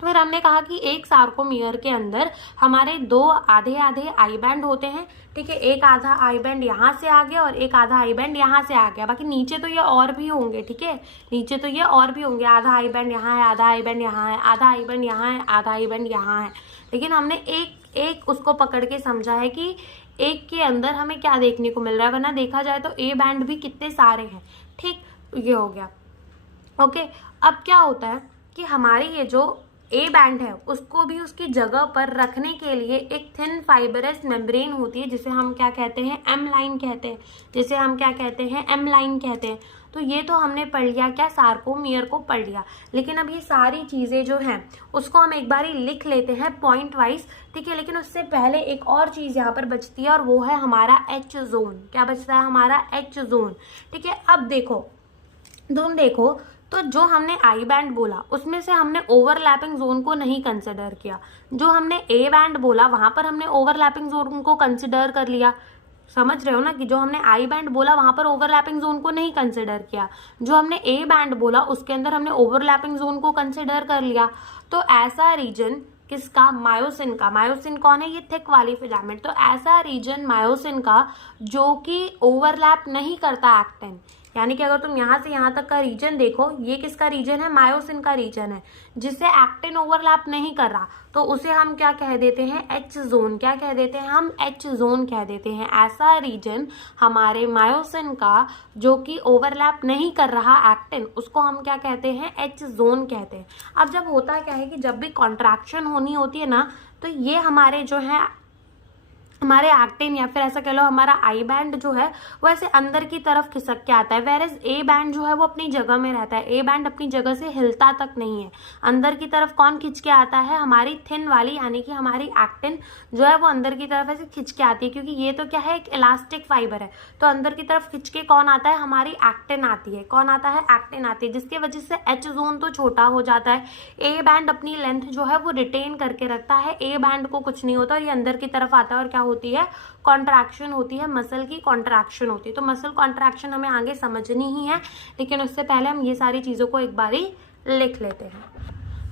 फिर हमने कहा कि एक सार्कोमियर के अंदर हमारे दो आधे आधे आई बैंड होते हैं, ठीक है। एक आधा आई बैंड यहाँ से आ गया और एक आधा आई बैंड यहाँ से आ गया। बाकी नीचे तो ये और भी होंगे, ठीक है, नीचे तो ये और भी होंगे। आधा आई बैंड यहाँ है, आधा आई बैंड यहाँ है, आधा आई बैंड यहाँ है, आधा आई बैंड यहाँ है। लेकिन हमने एक एक उसको पकड़ के समझा है कि एक के अंदर हमें क्या देखने को मिल रहा है, वरना देखा जाए तो ए बैंड भी कितने सारे हैं, ठीक। ये हो गया, ओके। अब क्या होता है कि हमारी ये जो ए बैंड है उसको भी उसकी जगह पर रखने के लिए एक थिन फाइबरस मेम्ब्रेन होती है जिसे हम क्या कहते हैं, एम लाइन कहते हैं, जिसे हम क्या कहते हैं, एम लाइन कहते हैं। तो ये तो हमने पढ़ लिया, क्या, सार्कोमियर को पढ़ लिया। लेकिन अब ये सारी चीज़ें जो हैं उसको हम एक बार ही लिख लेते हैं पॉइंट वाइज, ठीक है। लेकिन उससे पहले एक और चीज़ यहाँ पर बचती है और वो है हमारा एच जोन। क्या बचता है, हमारा एच जोन, ठीक है। अब देखो, तुम देखो तो जो हमने आई बैंड बोला उसमें से हमने ओवरलैपिंग जोन को नहीं कंसिडर किया। जो हमने ए बैंड बोला वहां पर हमने ओवरलैपिंग जोन को कंसिडर कर लिया। समझ रहे हो ना कि जो हमने आई बैंड बोला वहां पर ओवरलैपिंग जोन को नहीं कंसिडर किया। जो हमने ए बैंड बोला उसके अंदर हमने ओवरलैपिंग जोन को कंसिडर कर लिया। तो ऐसा रीजन किसका, मायोसिन का। मायोसिन कौन है, ये थिक वाली फिलामेंट। तो ऐसा रीजन मायोसिन का जो कि ओवरलैप नहीं करता एक्टिन, यानी कि अगर तुम यहाँ से यहाँ तक का रीजन देखो, ये किसका रीजन है, मायोसिन का रीजन है, जिससे एक्टिन ओवरलैप नहीं कर रहा, तो उसे हम क्या कह देते हैं, एच जोन। क्या कह देते हैं हम, एच जोन कह देते हैं। ऐसा रीजन हमारे मायोसिन का जो कि ओवरलैप नहीं कर रहा एक्टिन, उसको हम क्या कहते हैं, एच जोन कहते हैं। अब जब होता क्या है कि जब भी कॉन्ट्रैक्शन होनी होती है ना, तो ये हमारे जो है हमारे एक्टिन या फिर ऐसा कह लो हमारा आई बैंड जो है वो ऐसे अंदर की तरफ खिसक के आता है, वेरएज ए बैंड जो है वो अपनी जगह में रहता है। ए बैंड अपनी जगह से हिलता तक नहीं है। अंदर की तरफ कौन खिंच के आता है, हमारी थिन वाली यानी कि हमारी एक्टिन जो है वो अंदर की तरफ ऐसे खिंच के आती है, क्योंकि ये तो क्या है, एक इलास्टिक फाइबर है। तो अंदर की तरफ खिंच के कौन आता है, हमारी एक्टिन आती है। कौन आता है, एक्टिन आती है, जिसकी वजह से एच जोन तो छोटा हो जाता है। ए बैंड अपनी लेंथ जो है वो रिटेन करके रखता है, ए बैंड को कुछ नहीं होता और ये अंदर की तरफ आता है और क्या होती है, कॉन्ट्रैक्शन होती है, मसल की कॉन्ट्रैक्शन होती है। तो मसल कॉन्ट्रैक्शन हमें आगे समझनी ही है, लेकिन उससे पहले हम ये सारी चीज़ों को एक बारी लिख लेते हैं।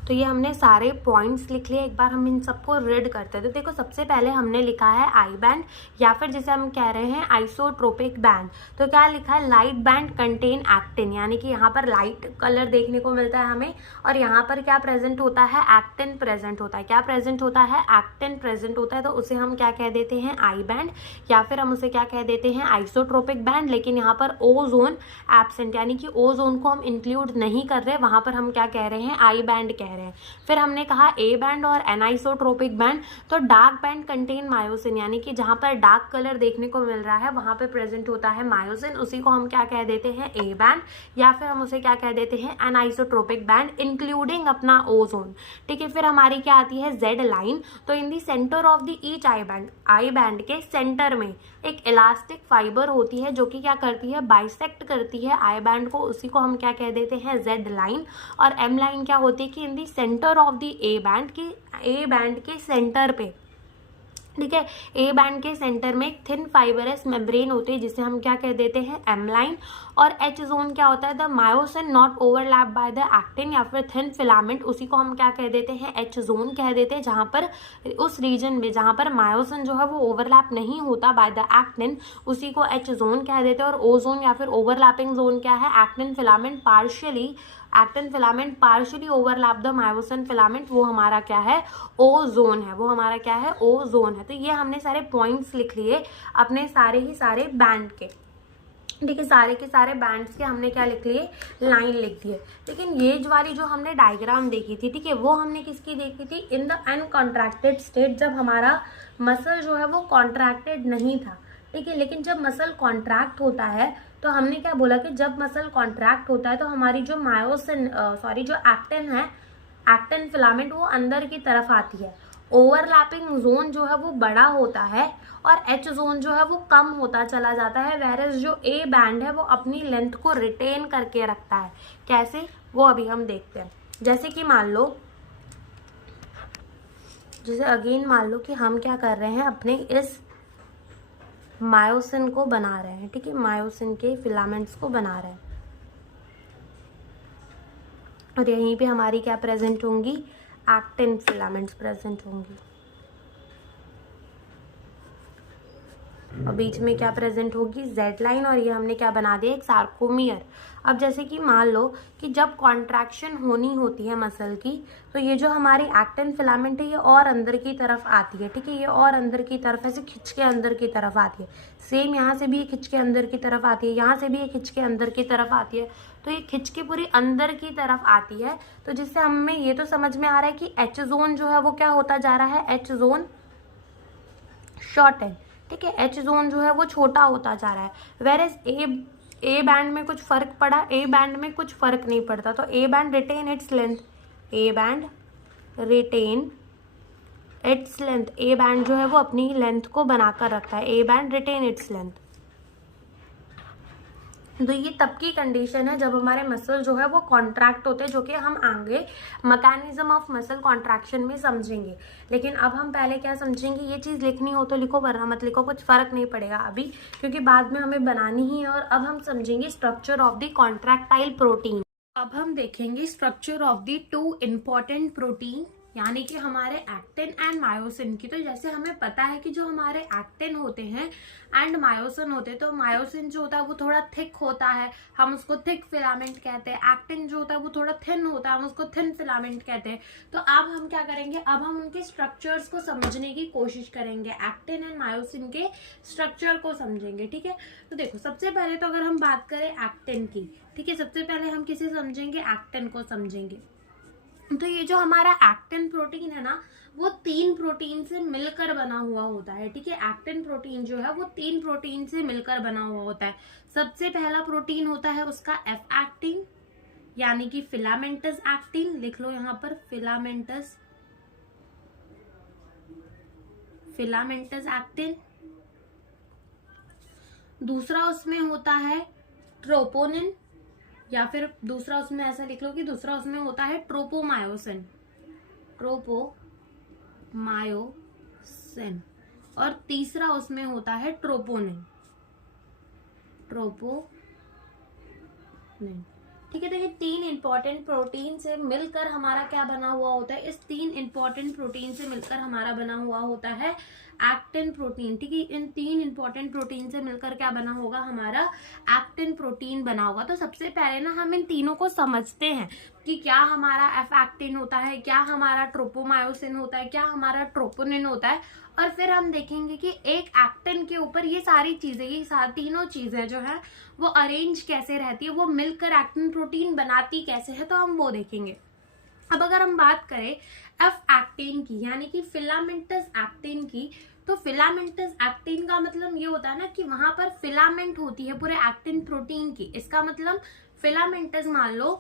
तो ये हमने सारे पॉइंट्स लिख लिए, एक बार हम इन सबको रीड करते हैं। तो देखो, सबसे पहले हमने लिखा है आई बैंड या फिर जिसे हम कह रहे हैं आइसोट्रोपिक बैंड। तो क्या लिखा है, लाइट बैंड कंटेन एक्टिन, यानी कि यहाँ पर लाइट कलर देखने को मिलता है हमें और यहाँ पर क्या प्रेजेंट होता है, एक्टिन प्रेजेंट होता है। क्या प्रेजेंट होता है, एक्टिन प्रेजेंट होता है। तो उसे हम क्या कह देते हैं, आई बैंड, या फिर हम उसे क्या कह देते हैं, आइसोट्रोपिक बैंड। लेकिन यहाँ पर ओ जोन एब्सेंट, यानी कि ओ जोन को हम इंक्लूड नहीं कर रहे, वहां पर हम क्या कह रहे हैं, आई बैंड कह रहे हैं। फिर हमने कहा ए बैंड और एनाइसोट्रोपिक बैंड। तो डार्क बैंड कंटेन मायोसिन, यानी कि जहां पर डार्क कलर देखने को मिल रहा है वहां पे प्रेजेंट होता है मायोसिन, उसी को हम क्या कह देते हैं, ए बैंड, या फिर हम उसे क्या कह देते हैं, एनाइसोट्रोपिक बैंड, इंक्लूडिंग अपना ओ जोन, ठीक है। फिर हमारी क्या आती है, जेड लाइन। तो in the centre of the each I band के सेंटर में एक इलास्टिक फाइबर होती है जो कि क्या करती है, बाइसेक्ट करती है आई बैंड को, उसी को हम क्या कह देते हैं, जेड लाइन। और एम लाइन क्या होती है कि in the centre of the A band की, ए बैंड के सेंटर पे, ठीक है, ए बैंड के सेंटर में एक थिन फाइबरस मेम्ब्रेन होती है जिसे हम क्या कह देते हैं, एम लाइन। और एच जोन क्या होता है, the myosin not overlap by the actin या फिर थिन फिलामेंट, उसी को हम क्या कह देते हैं, एच जोन कह देते हैं। जहां पर उस रीजन में जहां पर मायोसिन जो है वो ओवरलैप नहीं होता बाय द एक्टिन, उसी को एच जोन कह देते हैं। और ओ जोन या फिर ओवरलैपिंग जोन क्या है, actin filament partially overlap the myosin filament, वो हमारा क्या है, ओ जोन है, वो हमारा क्या है, ओ जोन है। तो ये हमने सारे पॉइंट्स लिख लिए अपने सारे ही सारे बैंड के, ठीक है, सारे के सारे बैंड्स के हमने क्या लिख लिए, लाइन लिख दिए। लेकिन ये वाली जो हमने डायग्राम देखी थी, ठीक है, वो हमने किसकी देखी थी, इन द अनकॉन्ट्रैक्टेड स्टेट, जब हमारा मसल जो है वो कॉन्ट्रैक्टेड नहीं था, ठीक है। लेकिन जब मसल कॉन्ट्रैक्ट होता है तो हमने क्या बोला कि जब मसल कॉन्ट्रैक्ट होता है तो हमारी जो जो एक्टिन है, एक्टिन फिलामेंट वो अंदर की तरफ आती है। ओवरलैपिंग जोन जो है वो बड़ा होता है और एच जोन जो है वो कम होता चला जाता है, वेरएस जो ए बैंड है वो अपनी लेंथ को रिटेन करके रखता है। कैसे, वो अभी हम देखते हैं। जैसे कि मान लो, जैसे अगेन मान लो कि हम क्या कर रहे हैं, अपने इस मायोसिन को बना रहे हैं, ठीक है, मायोसिन के फिलामेंट्स को बना रहे हैं, और यहीं पे हमारी क्या प्रेजेंट होंगी, एक्टिन फिलामेंट्स प्रेजेंट होंगी, और बीच में क्या प्रेजेंट होगी, जेड लाइन, और ये हमने क्या बना दिया, एक सार्कोमियर। अब जैसे कि मान लो कि जब कॉन्ट्रैक्शन होनी होती है मसल की, तो ये जो हमारी एक्टिन फिलामेंट है ये और अंदर की तरफ आती है, ठीक है, ये और अंदर की तरफ ऐसे खिंच के अंदर की तरफ आती है। सेम यहाँ से भी ये खिंच के अंदर की तरफ आती है, यहाँ से भी ये खिंच के अंदर की तरफ आती है, तो ये खिंच के पूरी अंदर की तरफ आती है। तो जिससे हमें ये तो समझ में आ रहा है कि एच जोन जो है वो क्या होता जा रहा है, एच जोन शॉर्टन, ठीक है, एच जोन जो है वो छोटा होता जा रहा है। वेरएस ए बैंड में कुछ फर्क पड़ा, ए बैंड में कुछ फर्क नहीं पड़ता, तो A band retain its length, A band retain its length, A band जो है वो अपनी लेंथ को बनाकर रखता है, A band retain its length. तो ये तब की कंडीशन है जब हमारे मसल जो है वो कॉन्ट्रैक्ट होते हैं, जो कि हम आगे मैकेनिज्म ऑफ मसल कॉन्ट्रैक्शन में समझेंगे। लेकिन अब हम पहले क्या समझेंगे, ये चीज़ लिखनी हो तो लिखो, वरना मत लिखो, कुछ फर्क नहीं पड़ेगा अभी, क्योंकि बाद में हमें बनानी ही है। और अब हम समझेंगे structure of the contractile protein. अब हम देखेंगे structure of the two important protein, यानी कि हमारे एक्टिन एंड मायोसिन की। तो जैसे हमें पता है कि जो हमारे एक्टिन होते हैं एंड मायोसिन होते हैं, तो मायोसिन जो होता है वो थोड़ा थिक होता है, हम उसको थिक फिलामेंट कहते हैं। एक्टिन जो होता है वो थोड़ा थिन होता है, हम उसको थिन फिलामेंट कहते हैं। तो अब हम क्या करेंगे, अब हम उनके स्ट्रक्चर्स को समझने की कोशिश करेंगे, एक्टिन एंड मायोसिन के स्ट्रक्चर को समझेंगे, ठीक है। तो देखो, सबसे पहले तो अगर हम बात करें एक्टिन की, ठीक है, सबसे पहले हम किसे समझेंगे, एक्टिन को समझेंगे। तो ये जो हमारा एक्टिन प्रोटीन है ना, वो 3 प्रोटीन से मिलकर बना हुआ होता है, ठीक है। एक्टिन प्रोटीन जो है वो 3 प्रोटीन से मिलकर बना हुआ होता है। सबसे पहला प्रोटीन होता है उसका एफ एक्टिन, यानी कि फिलामेंटस एक्टिन, लिख लो यहाँ पर फिलामेंटस एक्टिन। दूसरा उसमें होता है ट्रोपोनिन, या फिर दूसरा उसमें ऐसा लिख लो कि दूसरा उसमें होता है ट्रोपोमायोसिन, और तीसरा उसमें होता है ट्रोपोनिन, ठीक है। तो ये 3 इंपॉर्टेंट प्रोटीन से मिलकर हमारा क्या बना हुआ होता है, इस 3 इंपॉर्टेंट प्रोटीन से मिलकर हमारा बना हुआ होता है एक्टिन प्रोटीन, ठीक है। इन 3 इंपॉर्टेंट प्रोटीन से मिलकर क्या बना होगा, हमारा एक्टिन प्रोटीन बना होगा। तो सबसे पहले ना हम इन तीनों को समझते हैं कि क्या हमारा एफ एक्टिन होता है, क्या हमारा ट्रोपोमायोसिन होता है, क्या हमारा ट्रोपोनिन होता है, और फिर हम देखेंगे कि एक एक्टिन के ऊपर ये सारी चीजें, ये तीनों चीजें जो है वो अरेंज कैसे रहती है, वो मिलकर एक्टिन प्रोटीन बनाती कैसे है, तो हम वो देखेंगे। अब अगर हम बात करें एफ एक्टिन की, यानी कि फिलामेंटस एक्टिन की, तो फिलामेंटस एक्टिन का मतलब ये होता है ना कि वहां पर फिलामेंट होती है पूरे एक्टिन प्रोटीन की। इसका मतलब फिलामेंटस मान लो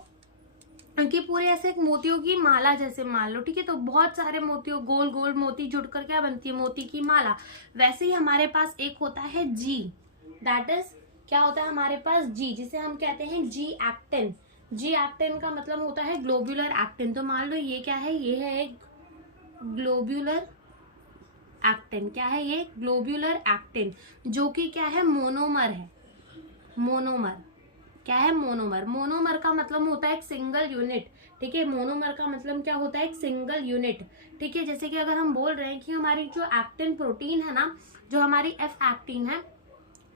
कि पूरे ऐसे एक मोतियों की माला जैसे मान लो, ठीक है। तो बहुत सारे मोतियों, गोल गोल मोती जुड़कर क्या बनती है, मोती की माला। वैसे ही हमारे पास एक होता है जी, दैट इज क्या होता है हमारे पास, जी, जिसे हम कहते हैं जी एक्टिन। जी एक्टिन का मतलब होता है ग्लोब्यूलर एक्टिन। तो मान लो ये क्या है, ये है एक ग्लोब्यूलर एक्टिन। क्या है ये, ग्लोब्यूलर एक्टिन, जो कि क्या है, मोनोमर है। मोनोमर क्या है, मोनोमर। मोनोमर का मतलब होता है एक सिंगल यूनिट, ठीक है। मोनोमर का मतलब क्या होता है, एक सिंगल यूनिट, ठीक है। जैसे कि अगर हम बोल रहे हैं कि हमारी जो एक्टिन प्रोटीन है ना, जो हमारी एफ एक्टिन है,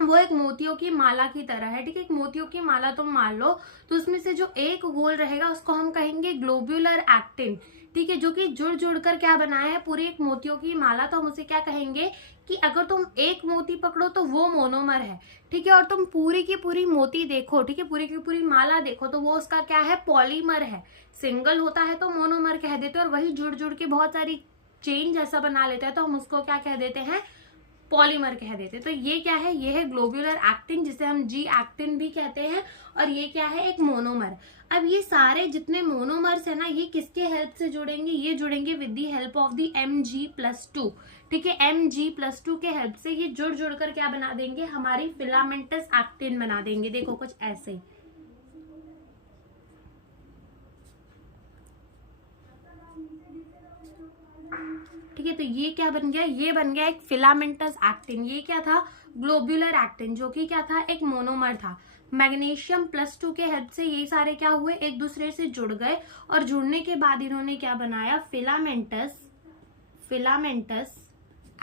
वो एक मोतियों की माला की तरह है, ठीक है। एक मोतियों की माला तुम मान लो, तो उसमें से जो एक गोल रहेगा उसको हम कहेंगे ग्लोब्यूलर एक्टिन, ठीक है, जो कि जुड़ जुड़ कर क्या बनाया है, पूरी एक मोतियों की माला। तो हम उसे क्या कहेंगे कि अगर तुम एक मोती पकड़ो तो वो मोनोमर है, ठीक है, और तुम पूरी की पूरी मोती देखो, ठीक है, पूरी की पूरी माला देखो, तो वो उसका क्या है, पॉलीमर है। सिंगल होता है तो मोनोमर कह देते हैं, और वही जुड़ जुड़ के बहुत सारी चेन जैसा बना लेता है तो हम उसको क्या कह देते हैं, पॉलीमर कह देते। तो ये क्या है, ये है ग्लोब्यूलर एक्टिन जिसे हम जी एक्टिन भी कहते हैं, और ये क्या है, एक मोनोमर। अब ये सारे जितने मोनोमर्स है ना, ये किसके हेल्प से जुड़ेंगे, ये जुड़ेंगे with the help of the Mg+2। ठीक है, Mg+2 के हेल्प से ये जुड़ कर क्या बना देंगे, हमारी फिलामेंटस एक्टिन बना देंगे। देखो कुछ ऐसे, ठीक है। तो ये क्या बन गया, ये बन गया एक फिलामेंटस एक्टिन। ये क्या था, ग्लोब्यूलर एक्टिन, जो कि क्या था, एक मोनोमर था। मैग्नीशियम+2 के हेल्प से ये सारे क्या हुए, एक दूसरे से जुड़ गए, और जुड़ने के बाद इन्होंने क्या बनाया, फिलामेंटस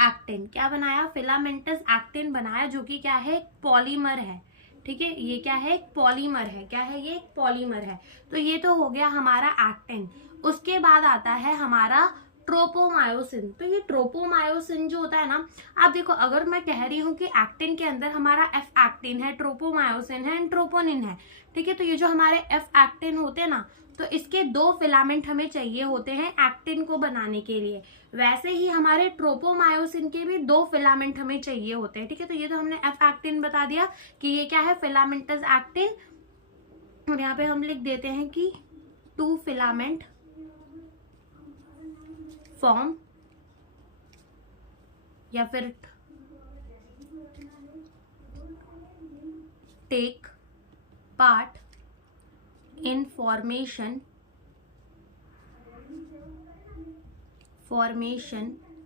एक्टिन। क्या बनाया, फिलामेंटस एक्टिन बनाया, जो कि क्या है, पॉलीमर है। ठीक है, ये क्या है, एक पॉलीमर है। क्या है, ये एक पॉलीमर है। तो ये तो हो गया हमारा एक्टिन। उसके बाद आता है हमारा ट्रोपोमायोसिन। तो ये ट्रोपोमायोसिन जो होता है ना, आप देखो, अगर मैं कह रही हूँ कि एक्टिन के अंदर हमारा एफ एक्टिन है, ट्रोपोमायोसिन है एंड ट्रोपोनिन है, ठीक है, तो ये जो हमारे एफ एक्टिन होते हैं ना, तो इसके 2 फिलामेंट हमें चाहिए होते हैं एक्टिन को बनाने के लिए। वैसे ही हमारे ट्रोपोमायोसिन के भी 2 फिलामेंट हमें चाहिए होते हैं। ठीक है, तो ये तो हमने एफ एक्टिन बता दिया कि ये क्या है, फिलामेंटस एक्टिन, और यहाँ पे हम लिख देते हैं कि 2 फिलामेंट फॉर्म, या फिर take part in formation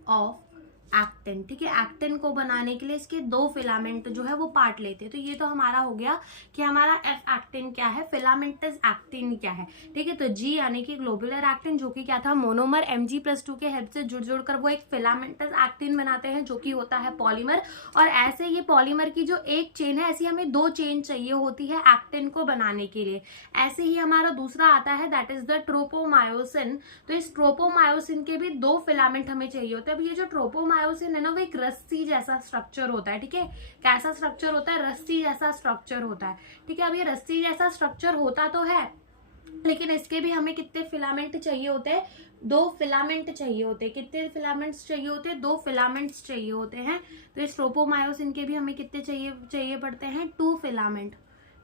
of actin. ठीक है, एक्टिन को बनाने के लिए इसके 2 फिलामेंट जो है वो पार्ट लेते हैं। तो ये तो हमारा हो गया कि हमारा एफ एक्टिन क्या है, फिलामेंटस एक्टिन क्या है। ठीक है, तो जी यानी कि ग्लोबुलर एक्टिन, जो कि क्या था, मोनोमर। Mg+2 के हेल्प से जुड़ कर वो एक फिलामेंटस एक्टिन बनाते हैं, जो कि होता है पॉलीमर। और ऐसे ये पॉलीमर की जो एक चेन है, ऐसी हमें 2 चेन चाहिए होती है एक्टिन को बनाने के लिए। ऐसे ही हमारा दूसरा आता है, दैट इज द ट्रोपोमायोसिन। तो इस ट्रोपोमायोसिन के भी 2 फिलामेंट हमें चाहिए होते हैं। अब ये जो ट्रोपोमायोसिन है ना, वो एक रस्सी जैसा स्ट्रक्चर होता है। ठीक है, कैसा स्ट्रक्चर होता है, रस्सी जैसा स्ट्रक्चर होता है। ठीक है, अब ये रस्सी जैसा स्ट्रक्चर होता तो है, लेकिन इसके भी हमें कितने फिलामेंट चाहिए होते हैं, 2 फिलामेंट चाहिए होते हैं। कितने फिलामेंट्स चाहिए होते हैं, 2 फिलामेंट्स चाहिए होते हैं। तो इस ट्रोपोमायोसिन के भी हमें कितने चाहिए पड़ते हैं, 2 फिलामेंट।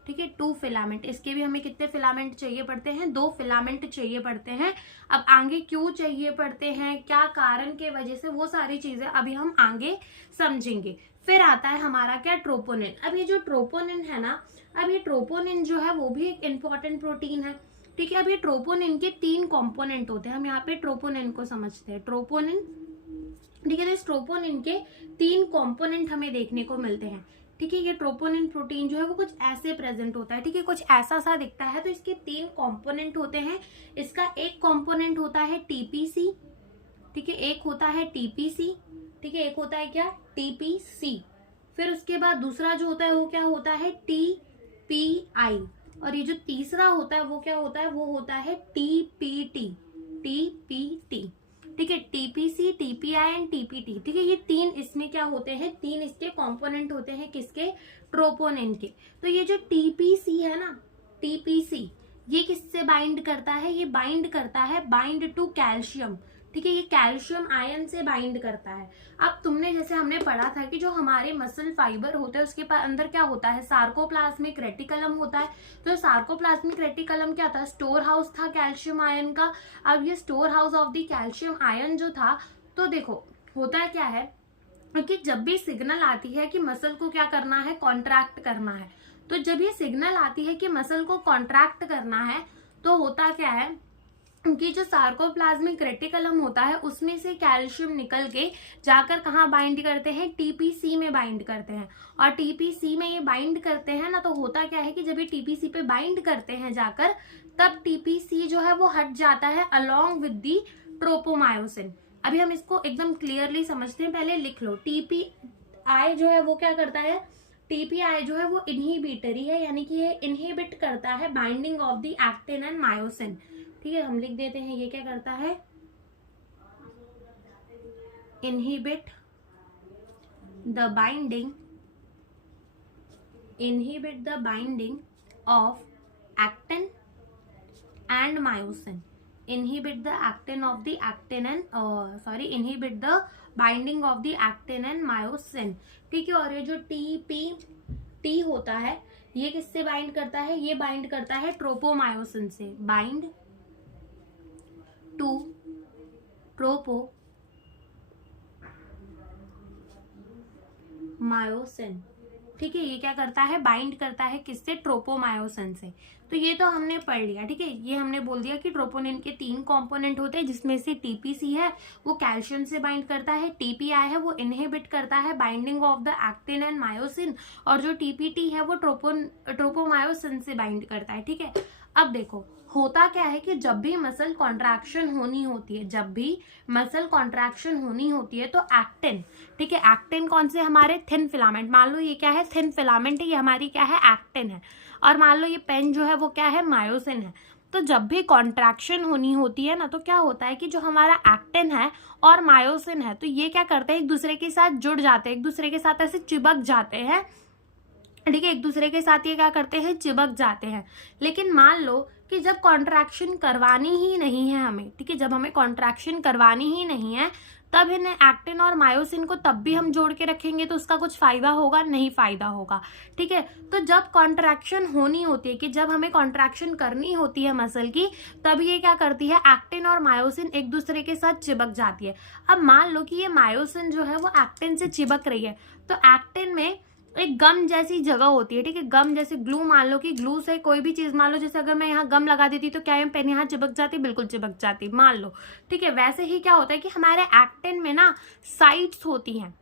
ठीक है, 2 फिलामेंट। इसके भी हमें कितने फिलामेंट चाहिए पड़ते हैं, 2 फिलामेंट चाहिए पड़ते हैं। अब आगे क्यों चाहिए पड़ते हैं, क्या कारण के वजह से, वो सारी चीजें अभी हम आगे समझेंगे। फिर आता है हमारा क्या, ट्रोपोनिन। अब ये जो ट्रोपोनिन है ना, अब ये ट्रोपोनिन जो है वो भी एक इंपॉर्टेंट प्रोटीन है। ठीक है, अब ये ट्रोपोनिन के 3 कॉम्पोनेंट होते हैं। हम यहाँ पे ट्रोपोनिन को समझते हैं, ट्रोपोनिन। ठीक है, तो इस ट्रोपोनिन के 3 कॉम्पोनेंट हमें देखने को मिलते हैं। ठीक है, ये ट्रोपोनिन प्रोटीन जो है वो कुछ ऐसे प्रेजेंट होता है। ठीक है, कुछ ऐसा सा दिखता है। तो इसके 3 कंपोनेंट होते हैं। इसका एक कंपोनेंट होता है टीपीसी। ठीक है, एक होता है टीपीसी। ठीक है, एक होता है क्या, टीपीसी। फिर उसके बाद दूसरा जो होता है वो क्या होता है, टीपीआई। और ये जो तीसरा होता है वो क्या होता है, वो होता है टीपीटी। ठीक है, टीपीसी, टीपीआई एंड टीपीटी। ठीक है, ये 3 इसमें क्या होते हैं, 3 इसके कंपोनेंट होते हैं, किसके, ट्रोपोनिन के। तो ये जो टीपीसी है ना, टीपीसी, ये किससे बाइंड करता है, ये बाइंड टू कैल्शियम। ठीक है, ये कैल्शियम आयन से बाइंड करता है। अब तुमने जैसे हमने पढ़ा था कि जो हमारे मसल फाइबर होते हैं उसके अंदर क्या होता है, सार्कोप्लाज्मिक रेटिकुलम होता है। तो सार्कोप्लाज्मिक रेटिकुलम क्या था, स्टोर हाउस था कैल्शियम आयन का। अब ये store house of the calcium ion जो था, तो देखो होता क्या है कि जब भी सिग्नल आती है कि मसल को क्या करना है, कॉन्ट्रैक्ट करना है, तो जब ये सिग्नल आती है कि मसल को कॉन्ट्रैक्ट करना है, तो होता क्या है कि जो सार्कोप्लाज्मिक रेटिकुलम होता है उसमें से कैल्शियम निकल के जाकर कहाँ बाइंड करते हैं, टीपीसी में बाइंड करते हैं। और टीपीसी में ये बाइंड करते हैं ना, तो होता क्या है कि जब ये टीपीसी पे बाइंड करते हैं जाकर, तब टीपीसी जो है वो हट जाता है अलोंग विद दी ट्रोपोमायोसिन। अभी हम इसको एकदम क्लियरली समझते हैं, पहले लिख लो। टीपीआई जो है वो क्या करता है, टीपीआई जो है वो इनहिबिटरी है, यानी कि ये इनहिबिट करता है binding of the actin and myosin. ठीक है, हम लिख देते हैं ये क्या करता है, inhibit the binding of actin and myosin. inhibit the actin of the actin and inhibit the binding of the actin and myosin, ठीक है। और ये जो TPT होता है ये किससे बाइंड करता है, ये बाइंड करता है ट्रोपोमायोसिन से, बाइंड टू ट्रोपोमायोसिन, ठीक है। ये क्या करता है, बाइंड करता है किससे, ट्रोपोमायोसिन से। तो ये तो हमने पढ़ लिया, ठीक है। ये हमने बोल दिया कि ट्रोपोनिन के 3 कंपोनेंट होते हैं, जिसमें से टीपीसी है वो कैल्शियम से बाइंड करता है, टीपीआई है वो इनहिबिट करता है binding of the actin and myosin, और जो टीपीटी है वो ट्रोपोमायोसिन से बाइंड करता है, ठीक है। अब देखो होता क्या है कि जब भी मसल कॉन्ट्रैक्शन होनी होती है, जब भी मसल कॉन्ट्रैक्शन होनी होती है तो एक्टिन, ठीक है, एक्टिन कौन से, हमारे थिन फिलामेंट, मान लो ये क्या है, थिन फिलामेंट है, ये हमारी क्या है, एक्टिन है, और मान लो ये पेन जो है वो क्या है, मायोसिन है। तो जब भी कॉन्ट्रैक्शन होनी होती है ना, तो क्या होता है कि जो हमारा एक्टिन है और मायोसिन है, तो ये क्या करते हैं, एक दूसरे के साथ जुड़ जाते हैं, एक दूसरे के साथ ऐसे चिपक जाते हैं, ठीक है, एक दूसरे के साथ ये क्या करते हैं, चिपक जाते हैं। लेकिन मान लो कि जब कॉन्ट्रैक्शन करवानी ही नहीं है हमें, ठीक है, जब हमें कॉन्ट्रैक्शन करवानी ही नहीं है, तब इन्हें एक्टिन और मायोसिन को तब भी हम जोड़ के रखेंगे तो उसका कुछ फायदा होगा, नहीं फायदा होगा, ठीक है। तो जब कॉन्ट्रैक्शन होनी होती है, कि जब हमें कॉन्ट्रैक्शन करनी होती है मसल की, तब ये क्या करती है, एक्टिन और मायोसिन एक दूसरे के साथ चिपक जाती है। अब मान लो कि ये मायोसिन जो है वो एक्टिन से चिपक रही है, तो एक्टिन में एक गम जैसी जगह होती है, ठीक है, गम जैसे ग्लू, मान लो कि ग्लू से कोई भी चीज, मान लो जैसे अगर मैं यहाँ गम लगा देती तो क्या ये पेन यहाँ चिपक जाती, बिल्कुल चिपक जाती, मान लो, ठीक है। वैसे ही क्या होता है कि हमारे एक्टिन में ना साइट्स होती हैं,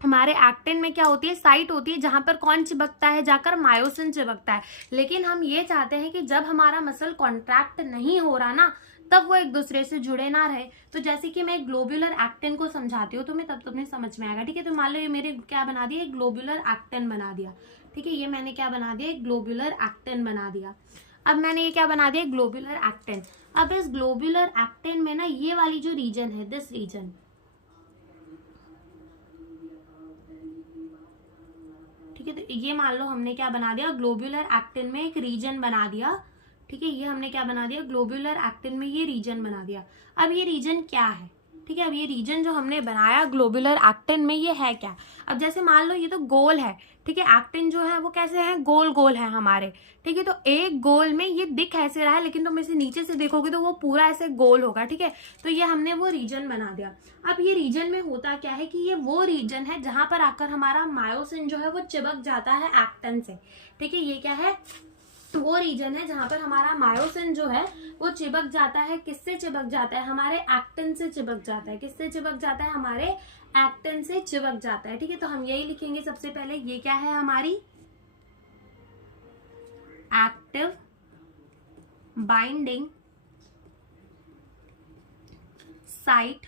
हमारे एक्टिन में क्या होती है, साइट होती है, जहां पर कौन चिपकता है, जाकर मायोसिन चिपकता है। लेकिन हम ये चाहते हैं कि जब हमारा मसल कॉन्ट्रैक्ट नहीं हो रहा ना, तब वो एक दूसरे से जुड़े ना रहे। तो जैसे कि मैं ग्लोबुलर एक्टिन को समझाती हूँ तुम्हें, तब तुम्हें समझ में आएगा, ठीक है। तो मान लो ये मेरे क्या बना दिया, एक ग्लोबुलर एक्टिन बना दिया, ठीक है, ये मैंने क्या बना दिया, एक ग्लोबुलर एक्टिन बना दिया। अब मैंने ये क्या बना दिया, ग्लोबुलर एक्टिन। अब इस ग्लोबुलर एक्टिन में ना ये वाली जो रीजन है, दिस रीजन, ठीक है, तो ये मान लो हमने क्या बना दिया, ग्लोबुलर एक्टिन में एक रीजन बना दिया, ठीक है, ये हमने क्या बना दिया, ग्लोबुलर एक्टिन में ये रीजन बना दिया। अब ये रीजन क्या है, ठीक है, अब ये रीजन जो हमने बनाया ग्लोबुलर एक्टिन में, ये है क्या। अब जैसे मान लो ये तो गोल है, ठीक है, एक्टिन जो है वो कैसे है, गोल गोल है हमारे, ठीक है। तो एक गोल में ये दिख ऐसे रहा है, लेकिन तुम इसे नीचे से देखोगे तो वो पूरा ऐसे गोल होगा, ठीक है। तो ये हमने वो रीजन बना दिया। अब ये रीजन में होता क्या है कि ये वो रीजन है जहां पर आकर हमारा मायोसिन जो है वो चिपक जाता है एक्टिन से, ठीक है। ये क्या है, तो वो रीजन है जहां पर हमारा मायोसिन जो है वो चिपक जाता है, किससे चिपक जाता है, हमारे एक्टिन से चिपक जाता है, किससे चिपक जाता है, हमारे एक्टिन से चिपक जाता है, ठीक है। तो हम यही लिखेंगे सबसे पहले, ये क्या है, हमारी active binding site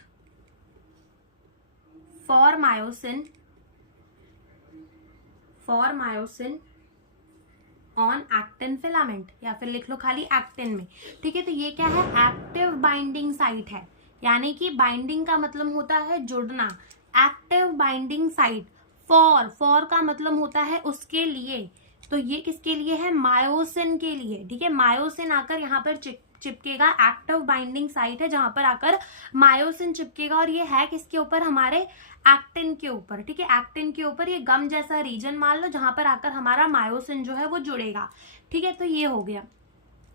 for myosin on actin filament, या फिर लिख लो खाली एक्टिन में, ठीक है। तो ये क्या है, एक्टिव बाइंडिंग साइट है, यानी कि बाइंडिंग का मतलब होता है जुड़ना, एक्टिव बाइंडिंग साइट, फॉर का मतलब होता है उसके लिए, तो ये किसके लिए है, मायोसिन के लिए, ठीक है। मायोसिन आकर यहाँ पर चिपकेगा, एक्टिव बाइंडिंग साइट है जहां पर आकर मायोसिन चिपकेगा, और ये है किसके ऊपर, हमारे एक्टिन के ऊपर, ठीक है, एक्टिन के ऊपर ये गम जैसा रीजन मान लो जहां पर आकर हमारा मायोसिन जो है वो जुड़ेगा, ठीक है। तो ये हो गया।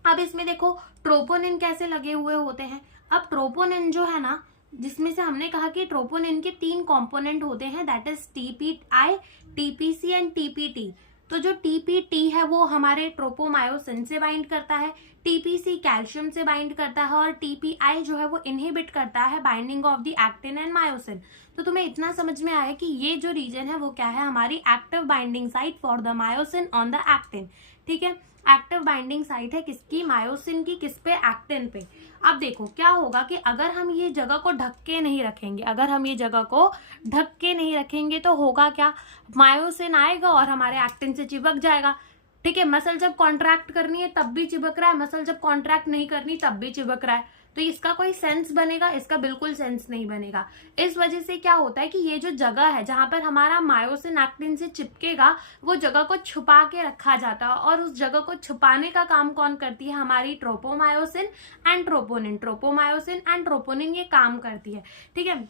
अब इसमें देखो ट्रोपोनिन कैसे लगे हुए होते हैं। अब ट्रोपोनिन जो है ना, जिसमें से हमने कहा कि ट्रोपोनिन के 3 कंपोनेंट होते हैं, that is TPI, TPC and TPT. तो जो टीपीटी है वो हमारे ट्रोपोमायोसिन से बाइंड करता है, टीपीसी कैल्शियम से बाइंड करता है, और टीपीआई जो है वो इनहिबिट करता है binding of the actin and myosin. तो तुम्हें इतना समझ में आया कि ये जो रीजन है वो क्या है, हमारी active binding site for the myosin on the actin, ठीक है। एक्टिव बाइंडिंग साइट है किसकी, मायोसिन की, किस पे, एक्टिन पे। अब देखो क्या होगा कि अगर हम ये जगह को ढक के नहीं रखेंगे, अगर हम ये जगह को ढक के नहीं रखेंगे तो होगा क्या, मायोसिन आएगा और हमारे एक्टिन से चिपक जाएगा, ठीक है। मसल जब कॉन्ट्रैक्ट करनी है तब भी चिपक रहा है, मसल जब कॉन्ट्रैक्ट नहीं करनी तब भी चिपक रहा है, तो इसका कोई सेंस बनेगा? इसका बिल्कुल सेंस नहीं बनेगा। इस वजह से क्या होता है कि ये जो जगह है जहां पर हमारा मायोसिन एक्टिन से चिपकेगा, वो जगह को छुपा के रखा जाता है, और उस जगह को छुपाने का काम कौन करती है? हमारी tropomyosin and troponin. Tropomyosin and troponin ये काम करती है, ठीक है।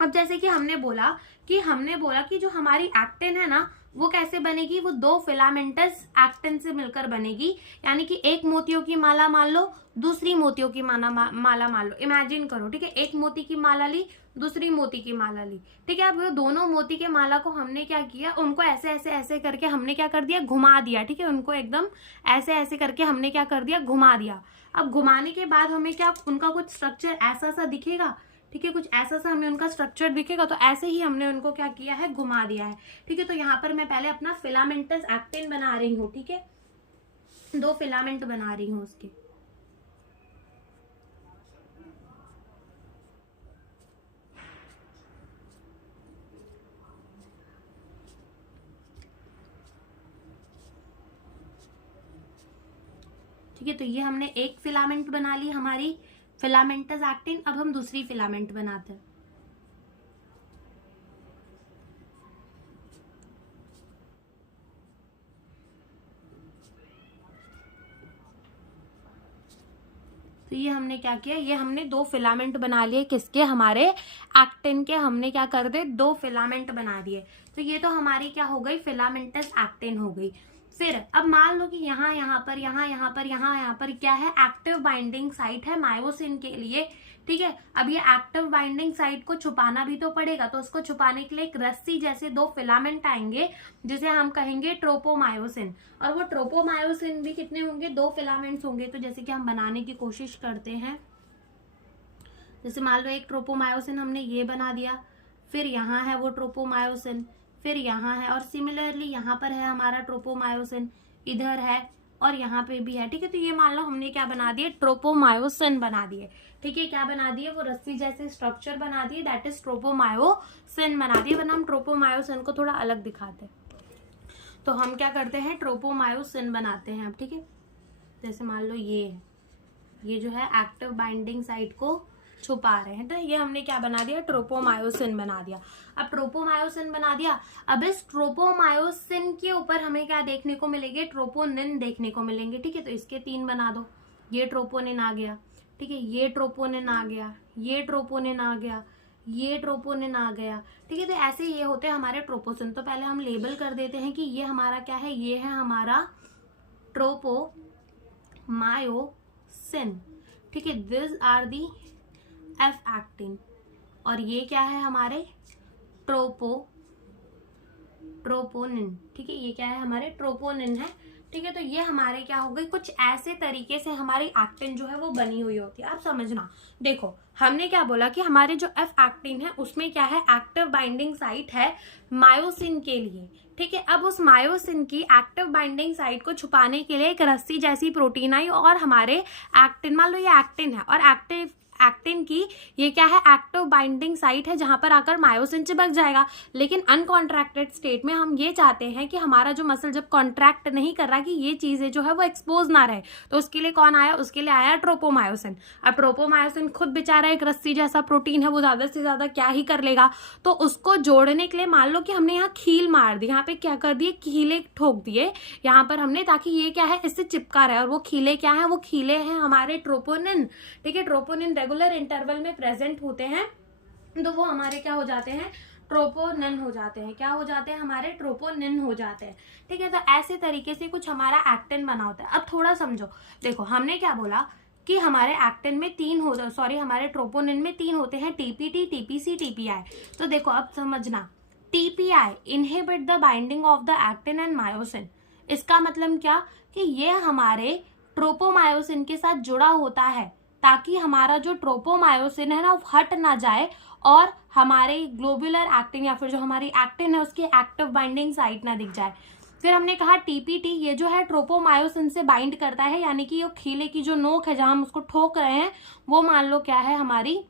अब जैसे कि हमने बोला कि जो हमारी एक्टिन है ना, वो कैसे बनेगी? वो दो फिलामेंटस एक्टिन से मिलकर बनेगी, यानी कि एक मोतियों की माला मान लो, दूसरी मोतियों की माला मान लो। इमेजिन करो, ठीक है, एक मोती की माला ली, दूसरी मोती की माला ली, ठीक है। अब वो दोनों मोती के माला को हमने क्या किया? उनको ऐसे ऐसे ऐसे करके हमने क्या कर दिया? घुमा दिया, ठीक है। उनको एकदम ऐसे ऐसे करके हमने क्या कर दिया? घुमा दिया। अब घुमाने के बाद हमें क्या, उनका कुछ स्ट्रक्चर ऐसा सा दिखेगा, ठीक है, कुछ ऐसा सा हमें उनका स्ट्रक्चर दिखेगा। तो ऐसे ही हमने उनको क्या किया है? घुमा दिया है, ठीक है। तो यहाँ पर मैं पहले अपना फिलामेंटस एक्टिन बना रही हूँ, ठीक है, 2 फिलामेंट बना रही हूँ उसके। ठीक है, तो ये हमने एक फिलामेंट बना ली हमारी फिलामेंटस एक्टिन। अब हम दूसरी फिलामेंट बनाते हैं। तो ये हमने क्या किया? ये हमने 2 फिलामेंट बना लिए, किसके? हमारे एक्टिन के। हमने क्या कर दे? 2 फिलामेंट बना दिए। तो ये तो हमारी क्या हो गई? फिलामेंटस एक्टिन हो गई। फिर अब मान लो कि यहाँ पर क्या है? एक्टिव बाइंडिंग साइट है मायोसिन के लिए, ठीक है। अब ये एक्टिव बाइंडिंग साइट को छुपाना भी तो पड़ेगा, तो उसको छुपाने के लिए एक रस्सी जैसे 2 फिलामेंट आएंगे, जिसे हम कहेंगे ट्रोपोमायोसिन। और वो ट्रोपोमायोसिन भी कितने होंगे? 2 फिलामेंट्स होंगे। तो जैसे कि हम बनाने की कोशिश करते हैं, जैसे मान लो एक ट्रोपोमायोसिन हमने ये बना दिया, फिर यहाँ है वो ट्रोपोमायोसिन, फिर यहाँ है, और सिमिलरली यहाँ पर है हमारा ट्रोपोमायोसिन, इधर है और यहाँ पे भी है, ठीक है। तो ये मान लो हमने क्या बना दिए? ट्रोपोमायोसिन बना दिए, ठीक है। क्या बना दिए? वो रस्सी जैसे स्ट्रक्चर बना दिए, दैट इज ट्रोपोमायोसिन बना दिए। वरना हम ट्रोपोमायोसिन को थोड़ा अलग दिखाते हैं, तो हम क्या करते हैं? ट्रोपोमायोसिन बनाते हैं अब, ठीक है। जैसे मान लो ये जो है एक्टिव बाइंडिंग साइट को छुपा रहे हैं, तो ये हमने क्या बना दिया? ट्रोपोमायोसिन बना दिया। अब ट्रोपोमायोसिन बना दिया, अब इस ट्रोपोमायोसिन के ऊपर हमें क्या देखने को मिलेंगे? ट्रोपोनिन देखने को मिलेंगे, ठीक है। तो इसके 3 बना दो। ये ट्रोपोनिन आ गया, ठीक है, ये ट्रोपोनिन आ गया, ये ट्रोपोनिन आ गया, ये ट्रोपोनिन आ गया, ठीक है। तो ऐसे ये होते हैं हमारे ट्रोपोसिन। तो पहले हम लेबल कर देते हैं कि ये हमारा क्या है? ये है हमारा ट्रोपोमायोसिन, ठीक है। This are the F actin. और ये क्या है? हमारे ट्रोपोनिन, ठीक है। ये क्या है? हमारे ट्रोपोनिन है, ठीक है। तो ये हमारे क्या हो गई? कुछ ऐसे तरीके से हमारी एक्टिन जो है वो बनी हुई होती है। आप समझना, देखो हमने क्या बोला कि हमारे जो एफ एक्टिन है उसमें क्या है? एक्टिव बाइंडिंग साइट है मायोसिन के लिए, ठीक है। अब उस मायोसिन की एक्टिव बाइंडिंग साइट को छुपाने के लिए एक रस्सी जैसी प्रोटीन आई, और हमारे एक्टिन, मान लो ये एक्टिन है, और एक्टिन की ये क्या है? एक्टिव बाइंडिंग साइट है जहां पर आकर मायोसिन चिपक जाएगा। लेकिन अनकॉन्ट्रैक्टेड स्टेट में हम ये चाहते हैं कि हमारा जो मसल जब कॉन्ट्रैक्ट नहीं कर रहा, कि ये चीजें जो है वो एक्सपोज ना रहे, तो उसके लिए कौन आया? उसके लिए आया ट्रोपोमायोसिन। अब ट्रोपोमायोसिन खुद बेचारा एक रस्सी जैसा प्रोटीन है, वो ज्यादा से ज्यादा क्या ही कर लेगा। तो उसको जोड़ने के लिए मान लो कि हमने यहाँ खील मार दी, यहाँ पे क्या कर दिए? खीले ठोक दिए यहाँ पर हमने, ताकि ये क्या है? इससे चिपका रहे। और वो खीले क्या है? वो खीले हैं हमारे ट्रोपोनिन, ठीक है। ट्रोपोनिन रेगुलर इंटरवल में प्रेजेंट होते हैं, तो वो हमारे क्या हो जाते हैं? ट्रोपोनिन हो जाते हैं। क्या हो जाते हैं? हमारे ट्रोपोनिन हो जाते हैं, ठीक है। तो ऐसे तरीके से कुछ हमारा एक्टिन बना होता है। अब थोड़ा समझो, देखो हमने क्या बोला कि हमारे एक्टिन में 3 हमारे ट्रोपोनिन में 3 होते हैं, टीपीटी, टीपीसी, टीपीआई। तो देखो अब समझना, TPI inhibit the binding of the actin and myosin. इसका मतलब क्या? कि ये हमारे ट्रोपोमायोसिन के साथ जुड़ा होता है, ताकि हमारा जो ट्रोपोमायोसिन है ना वो हट ना जाए, और हमारे ग्लोबुलर एक्टिन या फिर जो हमारी एक्टिन है उसकी एक्टिव बाइंडिंग साइट ना दिख जाए। फिर हमने कहा टीपीटी, ये जो है ट्रोपोमायोसिन से बाइंड करता है, यानी कि ये खीले की जो नोक है जहां हम उसको ठोक रहे हैं, वो मान लो क्या है? हमारी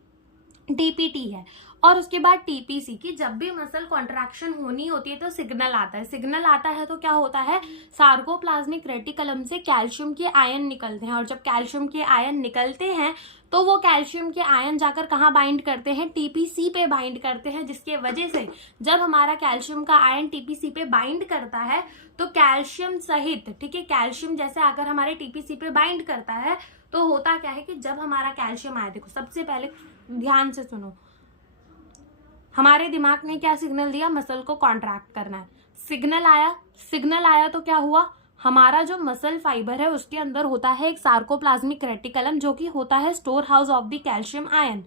टीपीटी है। और उसके बाद टीपीसी की जब भी मसल कॉन्ट्रैक्शन होनी होती है तो सिग्नल आता है। सिग्नल आता है तो क्या होता है, सार्कोप्लाज्मिक रेटिकुलम से कैल्शियम के आयन निकलते हैं और जब कैल्शियम के आयन निकलते हैं तो वो कैल्शियम के आयन जाकर कहाँ बाइंड करते हैं, टीपीसी पे बाइंड करते हैं, जिसके वजह से जब हमारा कैल्शियम का आयन टीपीसी पे बाइंड करता है तो कैल्शियम सहित, ठीक है, कैल्शियम जैसे आकर हमारे टीपीसी पे बाइंड करता है तो होता क्या है कि जब हमारा कैल्शियम आया, देखो सबसे पहले ध्यान से सुनो, हमारे दिमाग ने क्या सिग्नल दिया, मसल को कॉन्ट्रैक्ट करना है, सिग्नल आया तो क्या हुआ, हमारा जो मसल फाइबर है उसके अंदर होता है एक सार्कोप्लाज्मिक रेटिकुलम जो कि होता है store house of the calcium ion.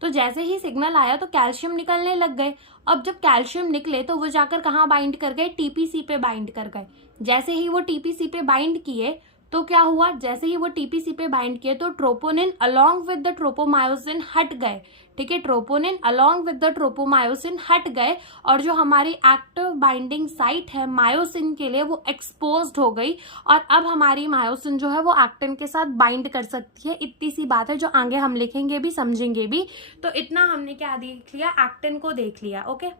तो जैसे ही सिग्नल आया तो कैल्शियम निकलने लग गए। अब जब कैल्शियम निकले तो वो जाकर कहाँ बाइंड कर गए, टीपीसी पे बाइंड कर गए। जैसे ही वो टीपीसी पे बाइंड किए तो क्या हुआ, जैसे ही वो टीपीसी पे बाइंड किए तो troponin along with the tropomyosin हट गए, ठीक है, troponin along with the tropomyosin हट गए और जो हमारी एक्टिव बाइंडिंग साइट है मायोसिन के लिए वो एक्सपोज्ड हो गई और अब हमारी मायोसिन जो है वो एक्टिन के साथ बाइंड कर सकती है। इतनी सी बात है जो आगे हम लिखेंगे भी, समझेंगे भी। तो इतना हमने क्या देख लिया, एक्टिन को देख लिया। ओके,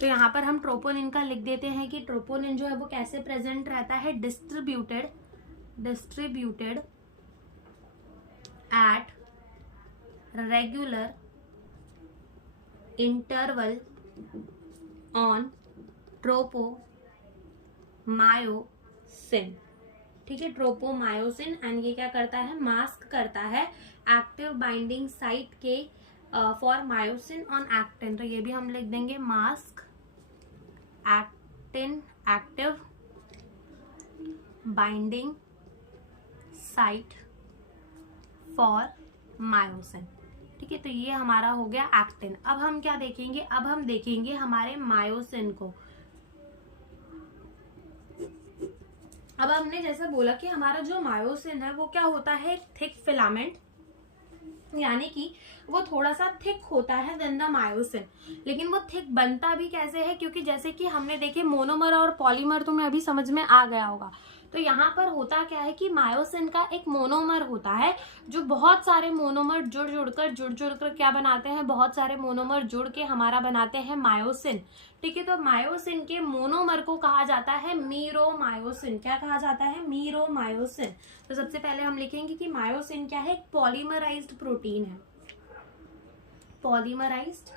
तो यहाँ पर हम ट्रोपोनिन का लिख देते हैं कि ट्रोपोनिन जो है वो कैसे प्रेजेंट रहता है, distributed at regular interval on tropomyosin, ठीक है, ट्रोपोमायोसिन, एंड ये क्या करता है, मास्क करता है एक्टिव बाइंडिंग साइट के फॉर मायोसिन ऑन एक्टिन। तो ये भी हम लिख देंगे, mask actin active binding site for myosin, ठीक है। तो ये हमारा हो गया एक्टिन। अब हम क्या देखेंगे, अब हम देखेंगे हमारे मायोसिन को। अब हमने जैसे बोला कि हमारा जो मायोसिन है वो क्या होता है, एक थिक फिलामेंट, यानी कि वो थोड़ा सा थिक होता है देन द मायोसिन। लेकिन वो थिक बनता भी कैसे है, क्योंकि जैसे कि हमने देखे मोनोमर और पॉलीमर, तुम्हें अभी समझ में आ गया होगा। तो यहाँ पर होता क्या है कि मायोसिन का एक मोनोमर होता है जो बहुत सारे मोनोमर जुड़ जुड़कर क्या बनाते हैं, बहुत सारे मोनोमर जुड़ के हमारा बनाते हैं मायोसिन, ठीक है। तो मायोसिन के मोनोमर को कहा जाता है मीरोमायोसिन। क्या कहा जाता है, मीरोमायोसिन। तो सबसे पहले हम लिखेंगे कि मायोसिन क्या है, एक पॉलीमराइज्ड प्रोटीन है, पॉलीमराइज्ड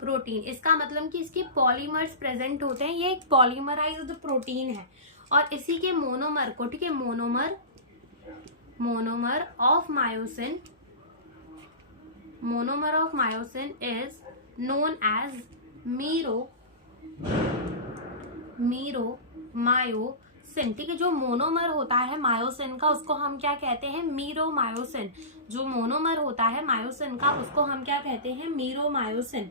प्रोटीन। इसका मतलब कि इसके पॉलीमर्स प्रेजेंट होते हैं, ये एक पॉलीमराइज्ड प्रोटीन है और इसी के मोनोमर को, ठीक है, monomer of myosin is known as meromyosin, ठीक है। जो मोनोमर होता है मायोसिन का उसको हम क्या कहते हैं, मीरोमायोसिन। जो मोनोमर होता है मायोसिन का उसको हम क्या कहते हैं, मीरोमायोसिन।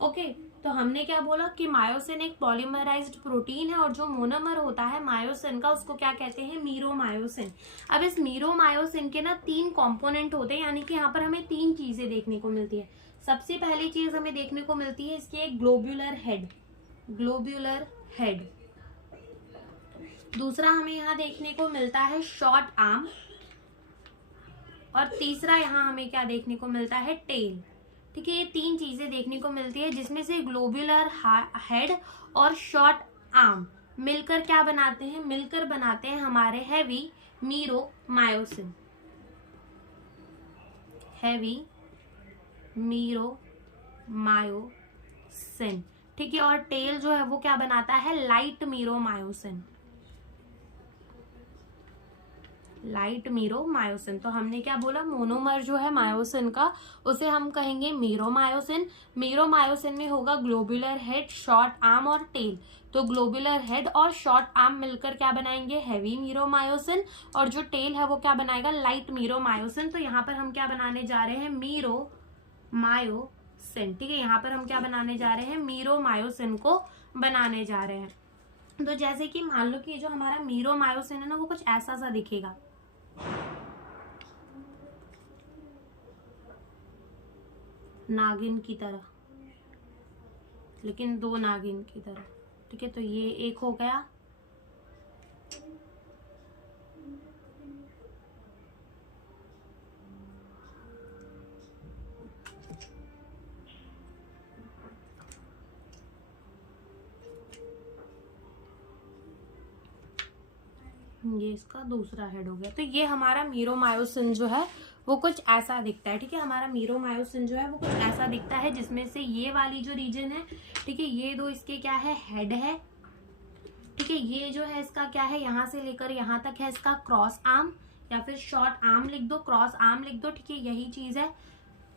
ओके, तो हमने क्या बोला कि मायोसिन एक पॉलीमराइज्ड प्रोटीन है और जो मोनोमर होता है मायोसिन का उसको क्या कहते हैं, मीरोमायोसिन। अब इस मीरोमायोसिन के ना 3 कंपोनेंट होते हैं, यानी कि यहाँ पर हमें 3 चीजें देखने को मिलती है। सबसे पहली चीज हमें देखने को मिलती है इसकी एक ग्लोब्यूलर हेड। दूसरा हमें यहाँ देखने को मिलता है शॉर्ट आर्म और तीसरा यहाँ हमें क्या देखने को मिलता है, टेल, ठीक है। ये 3 चीजें देखने को मिलती है जिसमें से ग्लोब्यूलर हेड और शॉर्ट आर्म मिलकर क्या बनाते हैं, मिलकर बनाते हैं हमारे हैवी मीरोमायोसिन, ठीक है। और टेल जो है वो क्या बनाता है, लाइट मीरोमायोसिन। तो हमने क्या बोला, मोनोमर जो है मायोसिन का उसे हम कहेंगे मीरोमायोसिन में होगा ग्लोब्यूलर हेड, शॉर्ट आर्म और टेल। तो ग्लोब्यूलर हेड और शॉर्ट आर्म मिलकर क्या बनाएंगे, हैवी मीरोमायोसिन, और जो टेल है वो क्या बनाएगा, लाइट मीरोमायोसिन। तो यहाँ पर हम क्या बनाने जा रहे हैं, मीरोमायोसिन, ठीक है। यहाँ पर हम क्या बनाने जा रहे हैं, मीरोमायोसिन को बनाने जा रहे हैं। तो जैसे कि मान लो कि जो हमारा मीरोमायोसिन है ना वो कुछ ऐसा सा दिखेगा, नागिन की तरह, लेकिन 2 नागिन की तरह, ठीक है। तो ये एक हो गया, ये इसका दूसरा हेड हो गया। तो ये हमारा मीरोमायोसिन जो है वो कुछ ऐसा दिखता है, ठीक है। हमारा मीरोमायोसिन जो है वो कुछ ऐसा दिखता है, जिसमें से ये वाली जो रीजन है, ठीक है, ये दो इसके क्या है, हेड है, ठीक है। ये जो है इसका क्या है, यहाँ से लेकर यहाँ तक है इसका क्रॉस आर्म, या फिर शॉर्ट आर्म लिख दो, क्रॉस आर्म लिख दो, ठीक है, यही चीज है।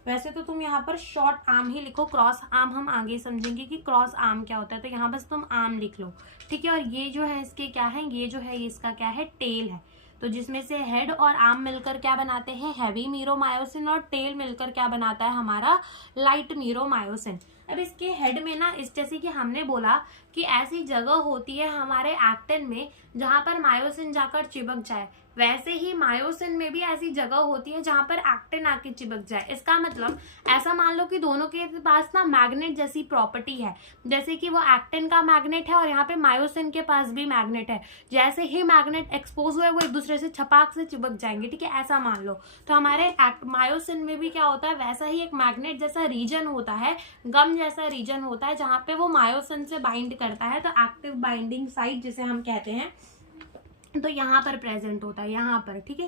वैसे तो तुम यहाँ पर शॉर्ट आर्म ही लिखो, क्रॉस आर्म हम आगे समझेंगे कि क्रॉस आर्म क्या होता है, तो यहाँ बस तुम आर्म लिख लो, ठीक है। और ये जो है इसके क्या है, ये जो है ये इसका क्या है, टेल है। तो जिसमें से हेड और आर्म मिलकर क्या बनाते हैं, हैवी मीरोमायोसिन, और टेल मिलकर क्या बनाता है, हमारा लाइट मीरोमायोसिन। अब इसके हेड में ना, इस जैसे कि हमने बोला कि ऐसी जगह होती है हमारे एक्टिन में जहां पर मायोसिन जाकर चिपक जाए, वैसे ही मायोसिन में भी ऐसी जगह होती है जहां पर एक्टिन आके चिपक जाए। इसका मतलब ऐसा मान लो कि दोनों के पास ना मैग्नेट जैसी प्रॉपर्टी है, जैसे कि वो एक्टिन का मैग्नेट है और यहाँ पे मायोसिन के पास भी मैग्नेट है। जैसे ही मैग्नेट एक्सपोज हुए वो एक दूसरे से छपाक से चिपक जाएंगे, ठीक है, ऐसा मान लो। तो हमारे मायोसिन में भी क्या होता है, वैसा ही एक मैग्नेट जैसा रीजन होता है, गम जैसा रीजन होता है, जहां पे वो मायोसिन से बाइंड करता है। तो एक्टिव बाइंडिंग साइट जिसे हम कहते हैं, तो यहाँ पर प्रेजेंट होता है, यहाँ पर, ठीक है।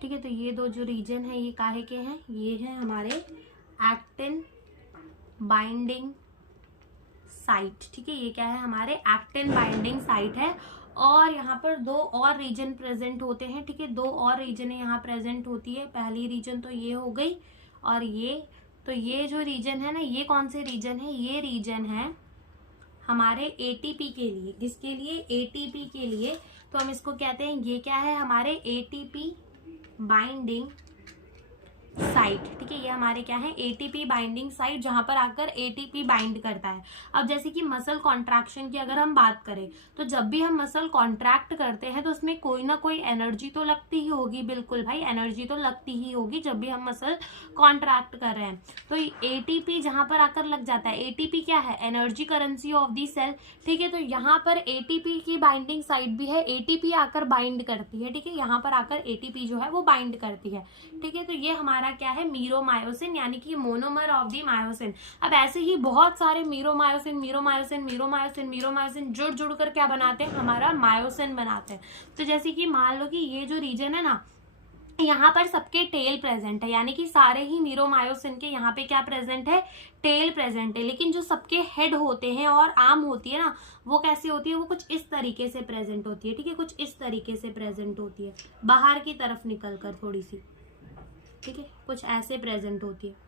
ठीक है, तो ये दो जो रीजन है ये काहे के हैं, ये हैं हमारे एक्टिन बाइंडिंग साइट, ठीक है। ये क्या है, हमारे एक्टिन बाइंडिंग साइट है। और यहाँ पर दो और रीजन प्रेजेंट होते हैं, ठीक है, दो और रीजन यहाँ प्रेजेंट होती है। पहली रीजन तो ये हो गई, और ये, तो ये जो रीजन है ना, ये कौन से रीजन है, ये रीजन है हमारे एटीपी के लिए। किसके लिए, एटीपी के लिए। तो हम इसको कहते हैं, ये क्या है, हमारे एटीपी बाइंडिंग साइट, ठीक है। ये हमारे क्या है, एटीपी बाइंडिंग साइट, जहां पर आकर एटीपी बाइंड करता है। अब जैसे कि मसल कॉन्ट्रैक्शन की अगर हम बात करें, तो जब भी हम मसल कॉन्ट्रैक्ट करते हैं तो उसमें कोई ना कोई एनर्जी तो लगती ही होगी, बिल्कुल भाई, एनर्जी तो लगती ही होगी जब भी हम मसल कॉन्ट्रैक्ट कर रहे हैं। तो एटीपी जहां पर आकर लग जाता है, एटीपी क्या है, energy currency of the cell, ठीक है। तो यहाँ पर एटीपी की बाइंडिंग साइट भी है, एटीपी आकर बाइंड करती है, ठीक है, यहाँ पर आकर एटीपी जो है वो बाइंड करती है, ठीक है। तो ये हमारा क्या है, मीरोमायोसिन, यानी कि मोनोमर ऑफ दी मायोसिन। अब ऐसे ही बहुत सारे मीरोमायोसिन मीरोमायोसिन मीरोमायोसिन मीरोमायोसिन जुड़ जुड़ कर क्या बनाते हैं, हमारा मायोसिन बनाते हैं। तो जैसे कि मान लो कि ये जो रीजन है ना, यहाँ पर सबके टेल प्रेजेंट है, यानी कि सारे ही मीरोमायोसिन के यहाँ पे क्या प्रेजेंट है, टेल प्रेजेंट है। लेकिन जो सबके हेड होते हैं और आर्म होती है ना, वो कैसी होती है, वो कुछ इस तरीके से प्रेजेंट होती है, ठीक है, कुछ इस तरीके से प्रेजेंट होती है, बाहर की तरफ निकल कर थोड़ी सी, ठीक है, कुछ ऐसे प्रेजेंट होती है।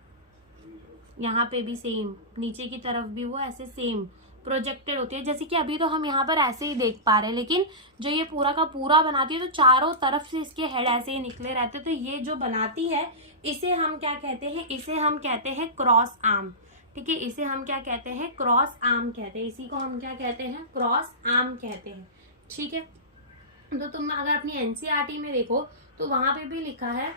यहाँ पे भी सेम, नीचे की तरफ भी वो ऐसे सेम प्रोजेक्टेड होती है, जैसे कि अभी तो हम यहाँ पर ऐसे ही देख पा रहे हैं, लेकिन जो ये पूरा का पूरा बनाती है तो चारों तरफ से इसके हेड ऐसे ही निकले रहते हैं। तो ये जो बनाती है इसे हम क्या कहते हैं, इसे हम कहते हैं क्रॉस आर्म, ठीक है, इसे हम क्या कहते हैं, क्रॉस आर्म कहते हैं, इसी को हम क्या कहते हैं, क्रॉस आर्म कहते हैं, ठीक है। तो तुम अगर अपनी एनसीईआरटी में देखो तो वहां पे भी लिखा है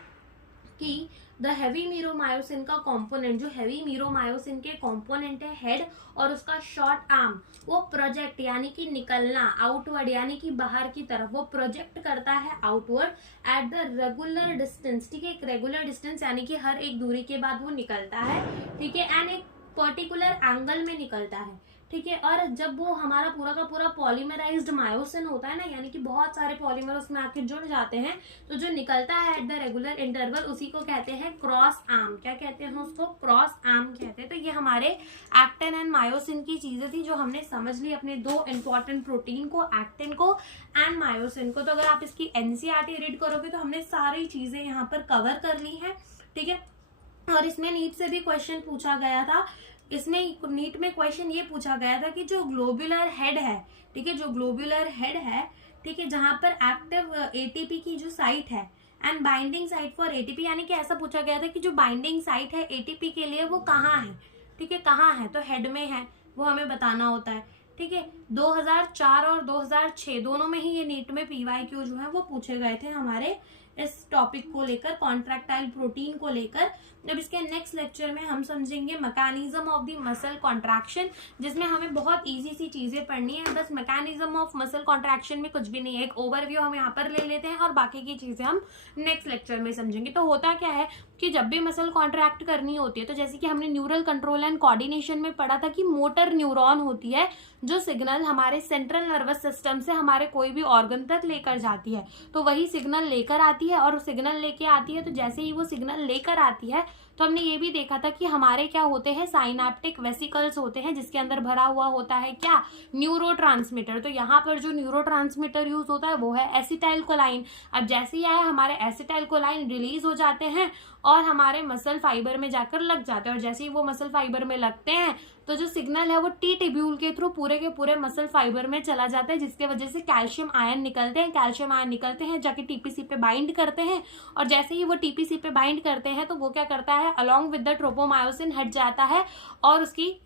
कि द हैवी मीरोमायोसिन का कंपोनेंट, जो हैवी मीरोमायोसिन के कंपोनेंट है हेड और उसका शॉर्ट आर्म, वो प्रोजेक्ट यानी कि निकलना, आउटवर्ड यानी कि बाहर की तरफ, वो प्रोजेक्ट करता है outward at the regular distance, ठीक है, एक रेगुलर डिस्टेंस यानी कि हर एक दूरी के बाद वो निकलता है, ठीक है, एंड एक पर्टिकुलर एंगल में निकलता है, ठीक है। और जब वो हमारा पूरा का पूरा पॉलीमराइज्ड मायोसिन होता है ना, यानी कि बहुत सारे पॉलीमर उसमें आके जुड़ जाते हैं, तो जो निकलता है एट द रेगुलर इंटरवल उसी को कहते हैं क्रॉस आर्म। क्या कहते हैं उसको, क्रॉस आर्म कहते हैं। तो ये हमारे एक्टिन एंड मायोसिन की चीजें थी जो हमने समझ ली, अपने दो इंपॉर्टेंट प्रोटीन को, एक्टिन को एंड मायोसिन को। तो अगर आप इसकी एनसीईआरटी रीड करोगे तो हमने सारी चीजें यहाँ पर कवर कर ली है, ठीक है। और इसमें नीट से भी क्वेश्चन पूछा गया था, इसमें नीट में क्वेश्चन ये पूछा गया था कि जो ग्लोबुलर हेड है, ठीक है, जो ग्लोबुलर हेड है, ठीक है, जहां पर एक्टिव एटीपी की जो साइट है and binding site for ATP, यानी कि ऐसा पूछा गया था कि जो बाइंडिंग साइट है एटीपी के लिए वो कहाँ है, ठीक है, कहाँ है, तो हेड में है, वो हमें बताना होता है, ठीक है। 2004 और 2006 दोनों में ही ये नीट में पीवाईक्यू जो है वो पूछे गए थे हमारे इस टॉपिक को लेकर, कॉन्ट्रैक्टाइल प्रोटीन को लेकर। अब इसके नेक्स्ट लेक्चर में हम समझेंगे mechanism of the muscle contraction, जिसमें हमें बहुत इजी सी चीजें पढ़नी है। बस मैकेनिज्म ऑफ मसल कॉन्ट्रैक्शन में कुछ भी नहीं है, एक ओवरव्यू हम यहाँ पर ले लेते हैं और बाकी की चीजें हम नेक्स्ट लेक्चर में समझेंगे। तो होता क्या है कि जब भी मसल कॉन्ट्रैक्ट करनी होती है, तो जैसे कि हमने न्यूरल कंट्रोल एंड कोऑर्डिनेशन में पढ़ा था कि मोटर न्यूरॉन होती है जो सिग्नल हमारे सेंट्रल नर्वस सिस्टम से हमारे कोई भी ऑर्गन तक लेकर जाती है, तो वही सिग्नल लेकर आती है। और सिग्नल लेके आती है तो जैसे ही वो सिग्नल लेकर आती है, तो हमने ये भी देखा था कि हमारे क्या होते हैं, साइनेप्टिक वेसिकल्स होते हैं, जिसके अंदर भरा हुआ होता है क्या, न्यूरोट्रांसमीटर। तो यहाँ पर जो न्यूरोट्रांसमीटर यूज होता है वो है एसिटाइलकोलाइन। अब जैसे ही आया हमारे एसिटाइलकोलाइन रिलीज हो जाते हैं और हमारे मसल फाइबर में जाकर लग जाते हैं, और जैसे ही वो मसल फाइबर में लगते हैं तो जो सिग्नल है वो टी टिब्यूल के थ्रू पूरे के पूरे मसल फाइबर में चला जाता है, जिसके वजह से कैल्शियम आयन निकलते हैं। कैल्शियम आयन निकलते हैं जाके टीपीसी पे बाइंड करते हैं, और जैसे ही वो टीपीसी पे बाइंड करते हैं तो वो क्या करता है, अलोंग विद द ट्रोपोमायोसिन हट जाता है और उसकी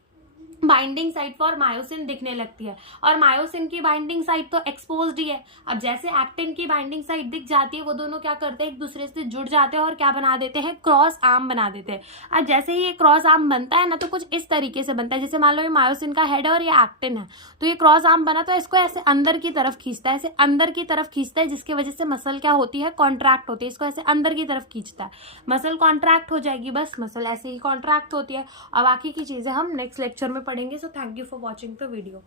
बाइंडिंग साइट फॉर मायोसिन दिखने लगती है। और मायोसिन की बाइंडिंग साइट तो एक्सपोज्ड ही है। अब जैसे एक्टिन की बाइंडिंग साइट दिख जाती है, वो दोनों क्या करते हैं, एक दूसरे से जुड़ जाते हैं और क्या बना देते हैं, क्रॉस आर्म बना देते हैं। अब जैसे ही ये क्रॉस आर्म बनता है ना, तो कुछ इस तरीके से बनता है, जैसे मान लो ये मायोसिन का हेड है और ये एक्टिन है, तो ये क्रॉस आर्म बना तो इसको ऐसे अंदर की तरफ खींचता है, ऐसे अंदर की तरफ खींचता है, जिसकी वजह से मसल क्या होती है, कॉन्ट्रैक्ट होती है। इसको ऐसे अंदर की तरफ खींचता है, मसल कॉन्ट्रैक्ट हो जाएगी, बस मसल ऐसे ही कॉन्ट्रैक्ट होती है। और बाकी की चीजें हम नेक्स्ट लेक्चर में पढ़ेंगे। So thank you for watching the video.